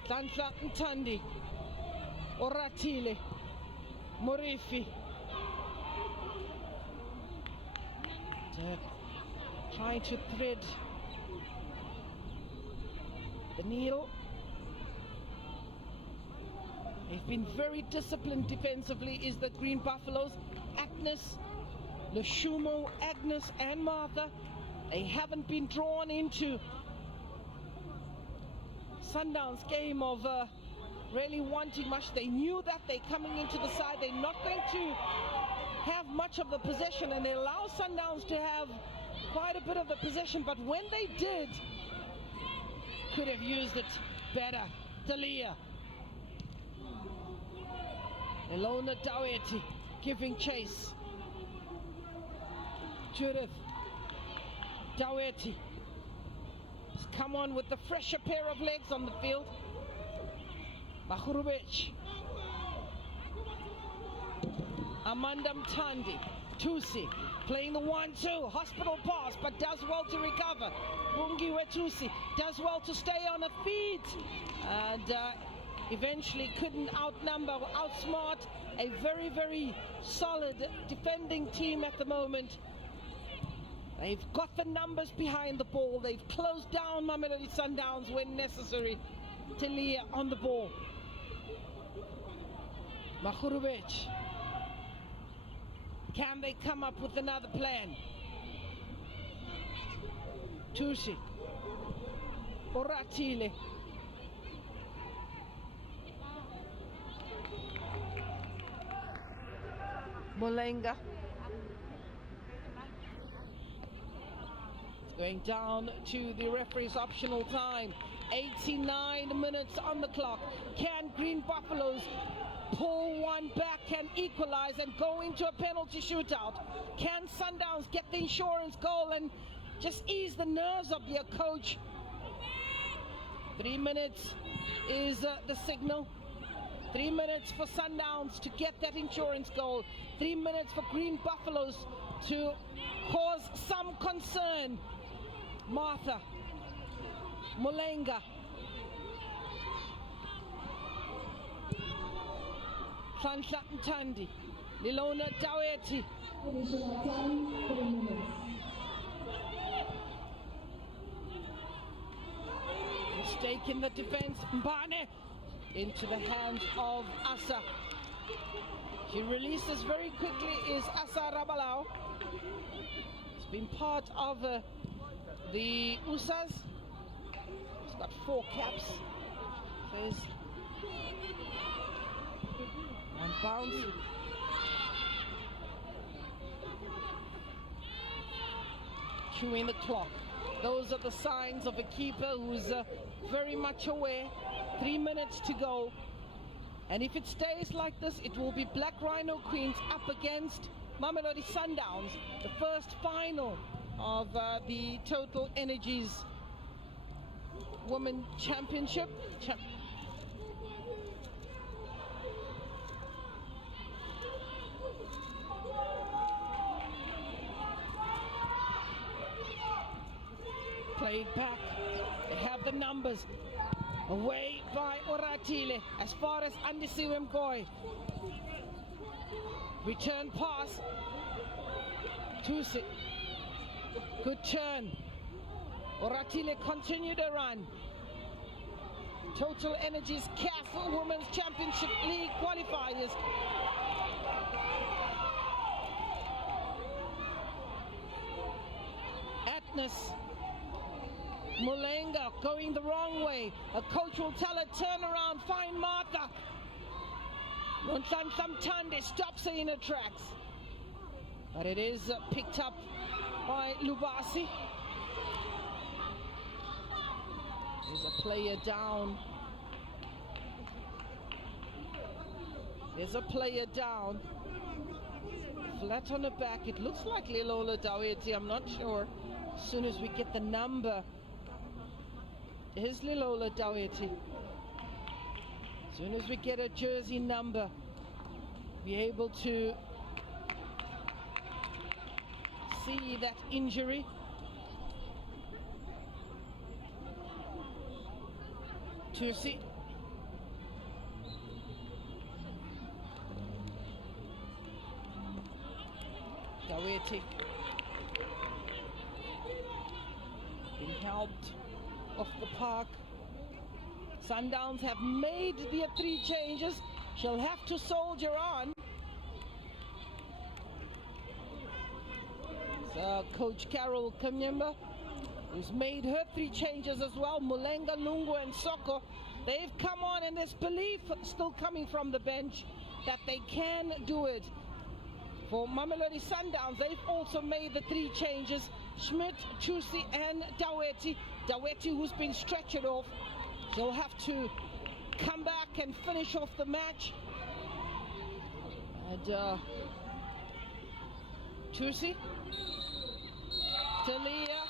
Tantla Ntandi. Oratile. Morifi. Trying to thread the needle They've been very disciplined defensively, is the Green Buffaloes. Agnes, Lushumo, Agnes and Martha, they haven't been drawn into Sundown's game of really wanting much. They knew that they're coming into the side, they're not going to have much of the possession, and they allow Sundowns to have quite a bit of the possession, but when they did, could have used it better. Talia. Ilona Daweti giving chase. Judith Daweti has come on with the fresher pair of legs on the field. Makhurubech. Amanda Mtandi. Tusi playing the 1-2. Hospital pass, but does well to recover. Bungi Wetusi does well to stay on her feet. And eventually couldn't outsmart a very, very solid defending team at the moment. They've got the numbers behind the ball. They've closed down Mamelodi Sundowns when necessary. Talia on the ball. Makhurubech. Can they come up with another plan? Tusi. Oratile. Molenga. It's going down to the referee's optional time. 89 minutes on the clock. Can Green Buffaloes pull one back, can equalize and go into a penalty shootout? Can Sundowns get the insurance goal and just ease the nerves of their coach? 3 minutes is the signal. 3 minutes for Sundowns to get that insurance goal. 3 minutes for Green Buffaloes to cause some concern. Martha. Molenga. Sanhla Mtandi. Lilona Daweti. Additional time, 3 minutes. Mistake in the defense. Mbane into the hands of Asa. She releases very quickly is Asa Rabalau. It's been part of the USAs. It's got 4 caps. There's and bounce. Chewing the clock. Those are the signs of a keeper who's very much aware. 3 minutes to go. And if it stays like this, it will be Black Rhino Queens up against Mamelodi Sundowns, the first final of the Total Energies Women Championship. Played back. They have the numbers. Away by Oratile as far as Andisiwe Mgoy. Return pass. Tusi. Good turn. Oratile continued to run. Total Energies CAF Women's Championship League qualifiers. Agnes Molenga going the wrong way. A coach will tell her, turn around, find Martha. Nonhlanhla stops her in her tracks. But it is picked up by Lubasi. There's a player down. There's a player down. Flat on the back. It looks like Lilola Daweti, I'm not sure. As soon as we get the number. Here's Lilola Daweti. As soon as we get a jersey number, be able to see that injury. Tusi. Daweti. Being helped off the park. Sundowns have made their 3 changes. she'll have to soldier on. So Coach Carol Kanyemba, who's made her 3 changes as well, Mulenga, Lungu and Soko, they've come on, and there's belief still coming from the bench that they can do it. For Mamelodi Sundowns, they've also made the 3 changes. Schmidt, Chusi and Daweti. Daweti, who's been stretchered off, he'll have to come back and finish off the match. And Chusi, Talia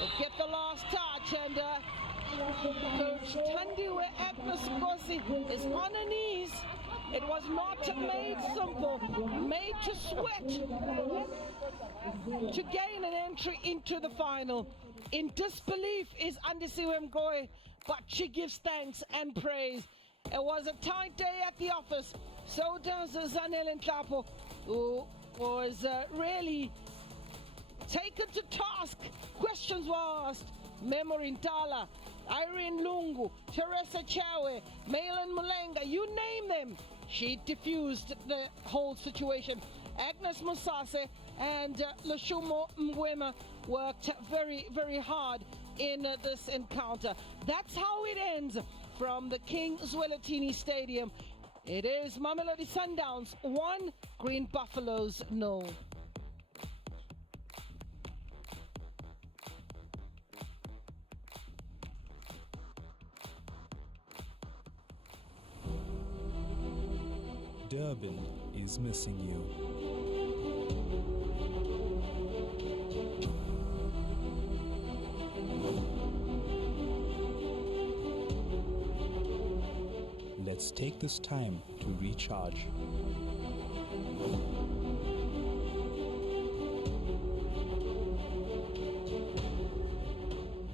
will get the last touch, and Coach Tandiwe Agnes Kosi is on her knees. It was not made simple, made to sweat to gain an entry into the final. In disbelief is Andisiwe Mgoe, but she gives thanks and praise. It was a tight day at the office. So does Zanele Nhlapo, who was really taken to task. Questions were asked. Memory Ndala, Irene Lungu, Teresa Chawe, Malin Mulenga, you name them. She diffused the whole situation. Agnes Musase and Lashumo Mwema worked very, very hard in this encounter. That's how it ends from the King Zwelithini Stadium. It is Mamelodi Sundowns 1, Green Buffaloes 0. Durban is missing you. Let's take this time to recharge.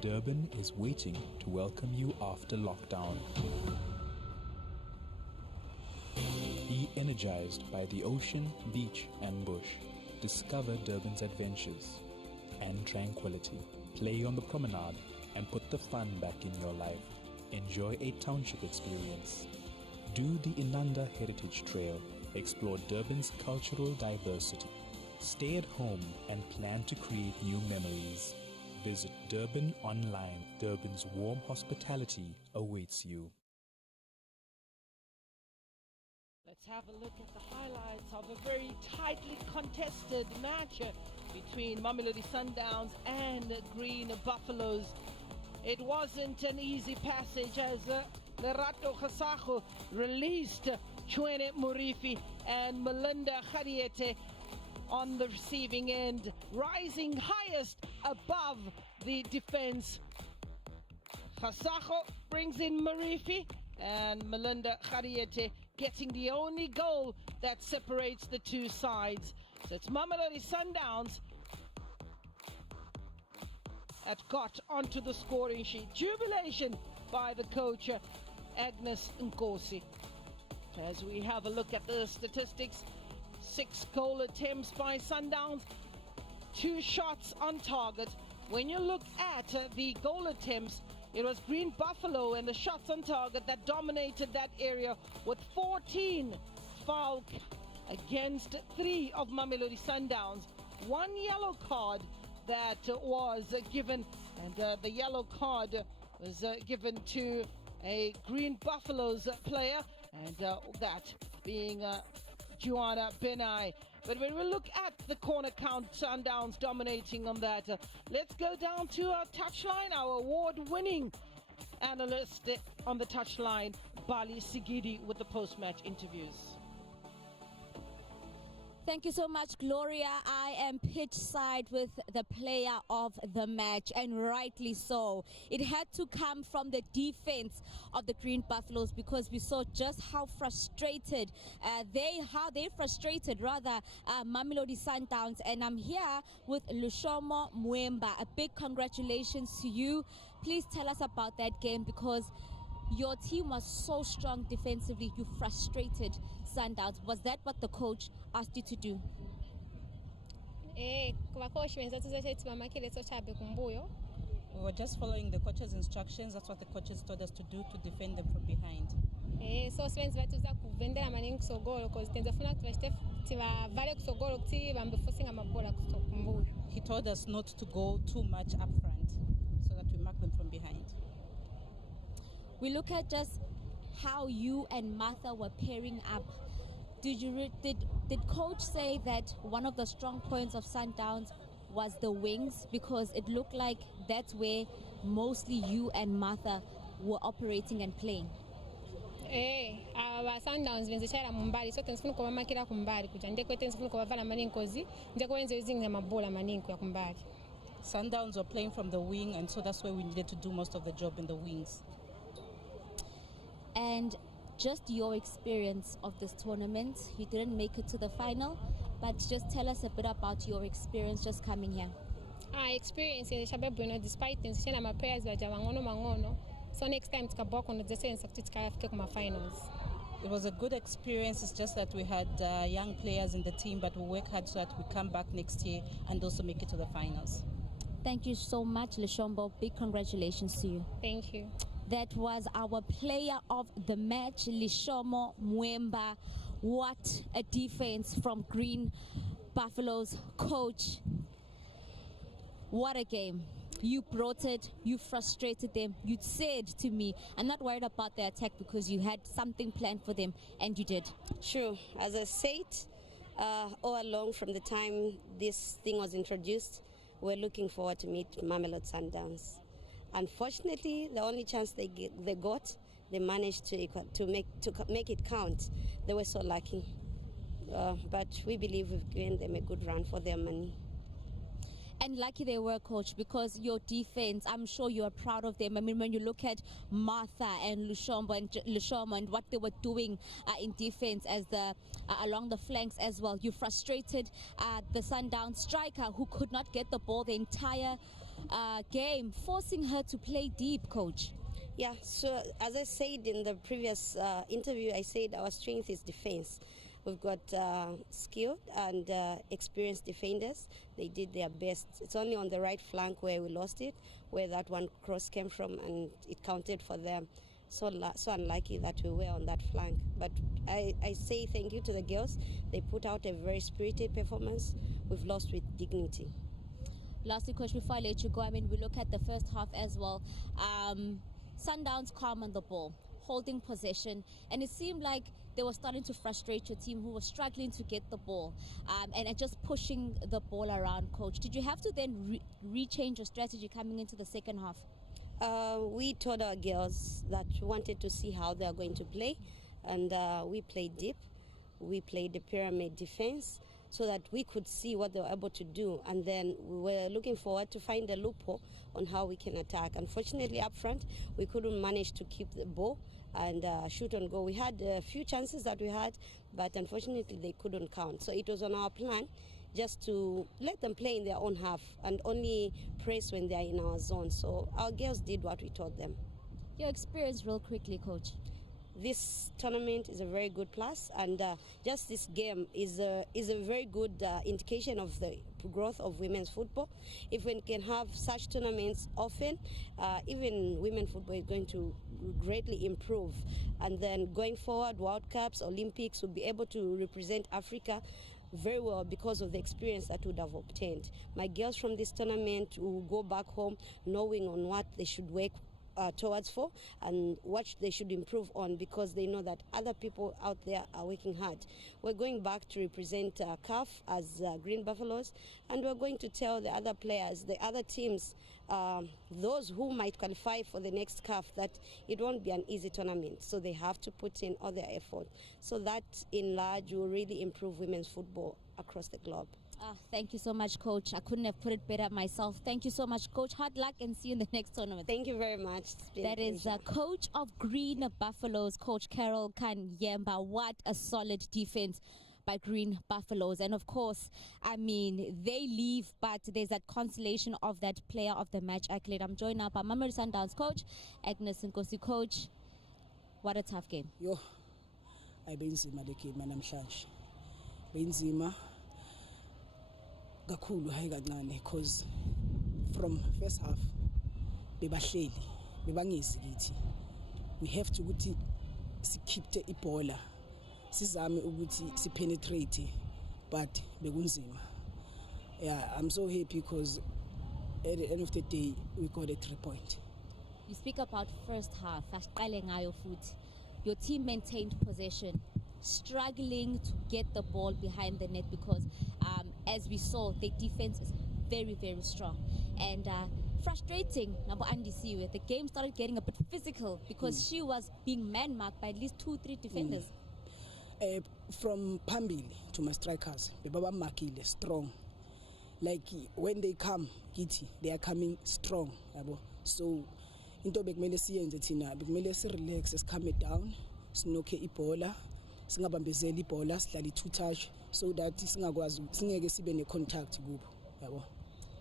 Durban is waiting to welcome you after lockdown. Be energized by the ocean, beach and bush. Discover Durban's adventures and tranquility. Play on the promenade and put the fun back in your life. Enjoy a township experience. Do the Inanda Heritage Trail. Explore Durban's cultural diversity. Stay at home and plan to create new memories. Visit Durban online. Durban's warm hospitality awaits you. Let's have a look at the highlights of a very tightly contested match between Mamelodi Sundowns and Green Buffaloes. It wasn't an easy passage as Lerato Khasago released Chwene Murifi and Melinda Khadiete on the receiving end, rising highest above the defense. Khasago brings in Murifi and Melinda Khadiete getting the only goal that separates the two sides. So it's Mamelodi Sundowns that got onto the scoring sheet. Jubilation by the coach, Agnes Nkosi. As we have a look at the statistics, 6 goal attempts by Sundowns, 2 shots on target. When you look at the goal attempts, it was Green Buffalo and the shots on target that dominated that area with 14 foul against 3 of Mamelodi Sundowns. 1 yellow card that was given, and the yellow card was given to a Green Buffaloes player, and that being Joanna Benai. But when we look at the corner count, Sundowns dominating on that. Let's go down to our touchline, our award-winning analyst on the touchline, Bali Sigidi, with the post-match interviews. Thank you so much, Gloria. I am pitch side with the player of the match, and rightly so. It had to come from the defense of the Green Buffaloes, because we saw just how frustrated they frustrated Mamelodi Sundowns. And I'm here with Lushomo Mwemba. A big congratulations to you. Please tell us about that game, because your team was so strong defensively. You frustrated Sundowns. Was that what the coach asked you to do? We were just following the coach's instructions. That's what the coaches told us to do, to defend them from behind. So Sven's batuza kuvendera maningi kusogolo because tenzafuna tivavale kusogolo kuti vambeforcing amabola kumbuyo. He told us not to go too much up front so that we mark them from behind. We look at just how you and Martha were pairing up. Did coach say that one of the strong points of Sundowns was the wings, because it looked like that's where mostly you and Martha were operating and playing? Aba Sundowns benzishara mumbali so tensifuna kuba makira kumbali kuja ndekwe tensifuna kuba vala maningi kozi ndekwe wenze using amabola maningi ya kumbali. Sundowns were playing from the wing, and so that's why we needed to do most of the job in the wings. And just your experience of this tournament, you didn't make it to the final, but just tell us a bit about your experience just coming here. Experience in Shabe despite things my players were mangono. So next time finals. It was a good experience. It's just that we had young players in the team, but we work hard so that we come back next year and also make it to the finals. Thank you so much, Lishombo. Big congratulations to you. Thank you. That was our player of the match, Lishomo Mwemba. What a defense from Green Buffaloes. Coach, what a game. You brought it, you frustrated them. You said to me, I'm not worried about the attack because you had something planned for them, and you did. Sure. As I said, all along from the time this thing was introduced, we're looking forward to meet Mamelodie Sundowns. Unfortunately, the only chance they got, they managed to make it count. They were so lucky. But we believe we've given them a good run for their money. And lucky they were, Coach, because your defense, I'm sure you are proud of them. I mean, when you look at Martha and Lushombo and what they were doing in defense as along the flanks as well, you frustrated the Sundown striker who could not get the ball the entire game, forcing her to play deep, Coach. Yeah, so as I said in the previous interview, I said our strength is defense. We've got skilled and experienced defenders. They did their best. It's only on the right flank where we lost it, where that one cross came from, and it counted for them. So unlucky that we were on that flank. But I say thank you to the girls. They put out a very spirited performance. We've lost with dignity. Lastly, Coach, before I let you go, I mean, we look at the first half as well. Sundowns calm on the ball, holding possession, and it seemed like they were starting to frustrate your team, who was struggling to get the ball and just pushing the ball around, Coach. Did you have to then rechange your strategy coming into the second half? We told our girls that we wanted to see how they are going to play, and we played deep. We played the pyramid defense so that we could see what they were able to do, and then we were looking forward to find a loophole on how we can attack. Unfortunately, up front, we couldn't manage to keep the ball and shoot on goal. We had a few chances that we had, but unfortunately they couldn't count. So it was on our plan just to let them play in their own half and only press when they're in our zone. So our girls did what we taught them. Your experience real quickly, Coach. This tournament is a very good plus, and just this game is a very good indication of the growth of women's football. If we can have such tournaments often, even women's football is going to greatly improve. And then going forward, World Cups, Olympics, will be able to represent Africa very well because of the experience that would have obtained. My girls from this tournament will go back home knowing on what they should work towards for and what they should improve on, because they know that other people out there are working hard. We're going back to represent CAF as Green Buffaloes, and we're going to tell the other players, the other teams, those who might qualify for the next CAF, that it won't be an easy tournament, so they have to put in all their effort. So that in large will really improve women's football across the globe. Thank you so much, Coach. I couldn't have put it better myself. Thank you so much, Coach. Hard luck and see you in the next tournament. Thank you very much. That is Coach of Green Buffaloes, Coach Carol Kanyemba. What a solid defense by Green Buffaloes. And of course, I mean, they leave, but there's that consolation of that player of the match accolade. I'm joined now by Mamelodie Sundowns coach, Agnes Nkosi. Coach, what a tough game. Yo, I benzima the game namhlanje. Benzima kakhulu hayi kancane, because from first half bebahleli bebangizi kithi we have to ukuthi sikhipte ibola sizame ukuthi sipenetrate but bekunzima. Yeah, I'm so happy because at the end of the day we got a 3 point. You speak about first half, asiqale ngayo futhi. Your team maintained possession, struggling to get the ball behind the net because as we saw, their defense is very, very strong. And frustrating, the game started getting a bit physical because she was being man-marked by at least 2-3 defenders. From Pambili to my strikers, baba makile strong. Like when they come, they are coming strong. So, into bekumele siyenze thina bekumele si relax, calm it down, sinoke ibola, singabambezeli ibola, sidlale 2 touch so that singeke sibe ne contact kubo. Yabo.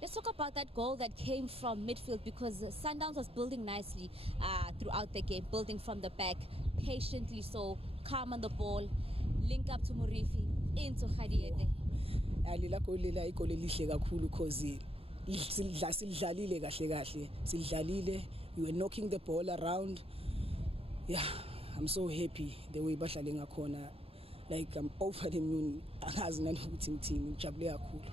Let's talk about that goal that came from midfield because Sundown was building nicely throughout the game, building from the back, patiently so, calm on the ball, link up to Murifi, into Khadiete. Lela igole lihle kakhulu because sidlalile kahle sidlalile, you were knocking the ball around. Yeah, I'm so happy the way badlale ngakhona, like I'm over the moon. Angazi nanokuthi ngithini, ngijabule kakhulu.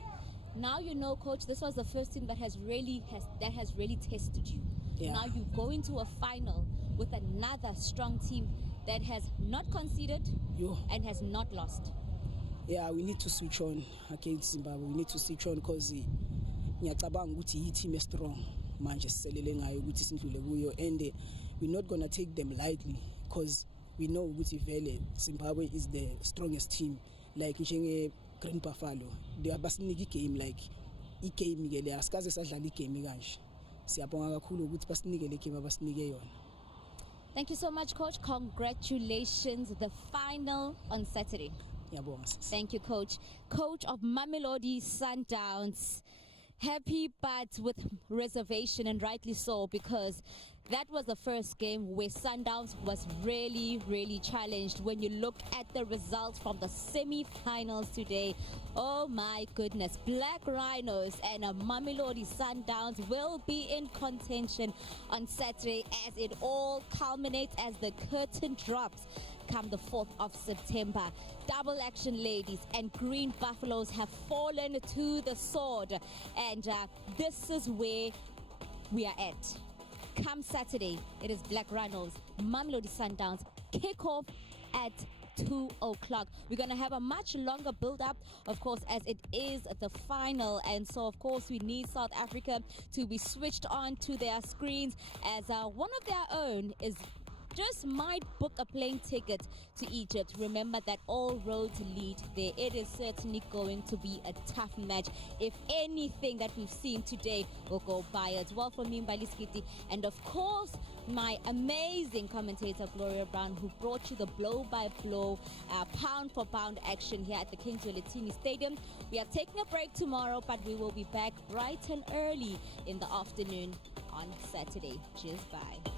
Now you know, coach, this was the first team that has really tested you. Yeah. Now you go into a final with another strong team that has not conceded and has not lost. Yeah, we need to switch on against Zimbabwe. We need to switch on because ngiyacabanga ukuthi yi team is strong manje siselele ngayo ukuthi sindlule kuyo, and we're not going to take them lightly because we know ukuthi vele Zimbabwe is the strongest team, like njenge Green Buffalo. They are basiniki game like i-game ke le asikaze sadlala i-game kanje. Siyabonga kakhulu ukuthi basinike le game abasinike yona. Thank you so much, coach. Congratulations, the final on Saturday. Thank you, coach. Coach of Mamelodie Sundowns. Happy but with reservation, and rightly so, because that was the first game where Sundowns was really, really challenged. When you look at the results from the semi-finals today, oh my goodness, Black Rhinos and Mamelodie Sundowns will be in contention on Saturday as it all culminates, as the curtain drops come the 4th of September. Double action ladies and Green Buffaloes have fallen to the sword, and this is where we are at. Come Saturday, it is Black Rhinos, Mamelodie Sundowns, kickoff at 2 o'clock. We're going to have a much longer build-up, of course, as it is the final. And so, of course, we need South Africa to be switched on to their screens, as one of their own is just might book a plane ticket to Egypt. Remember that all roads lead there. It is certainly going to be a tough match. If anything that we've seen today will go by as well from me, Mbaliskiti, and of course my amazing commentator Gloria Brown, who brought you the blow-by-blow, pound for pound action here at the King Joletini Stadium. We are taking a break tomorrow, but we will be back bright and early in the afternoon on Saturday. Cheers, bye.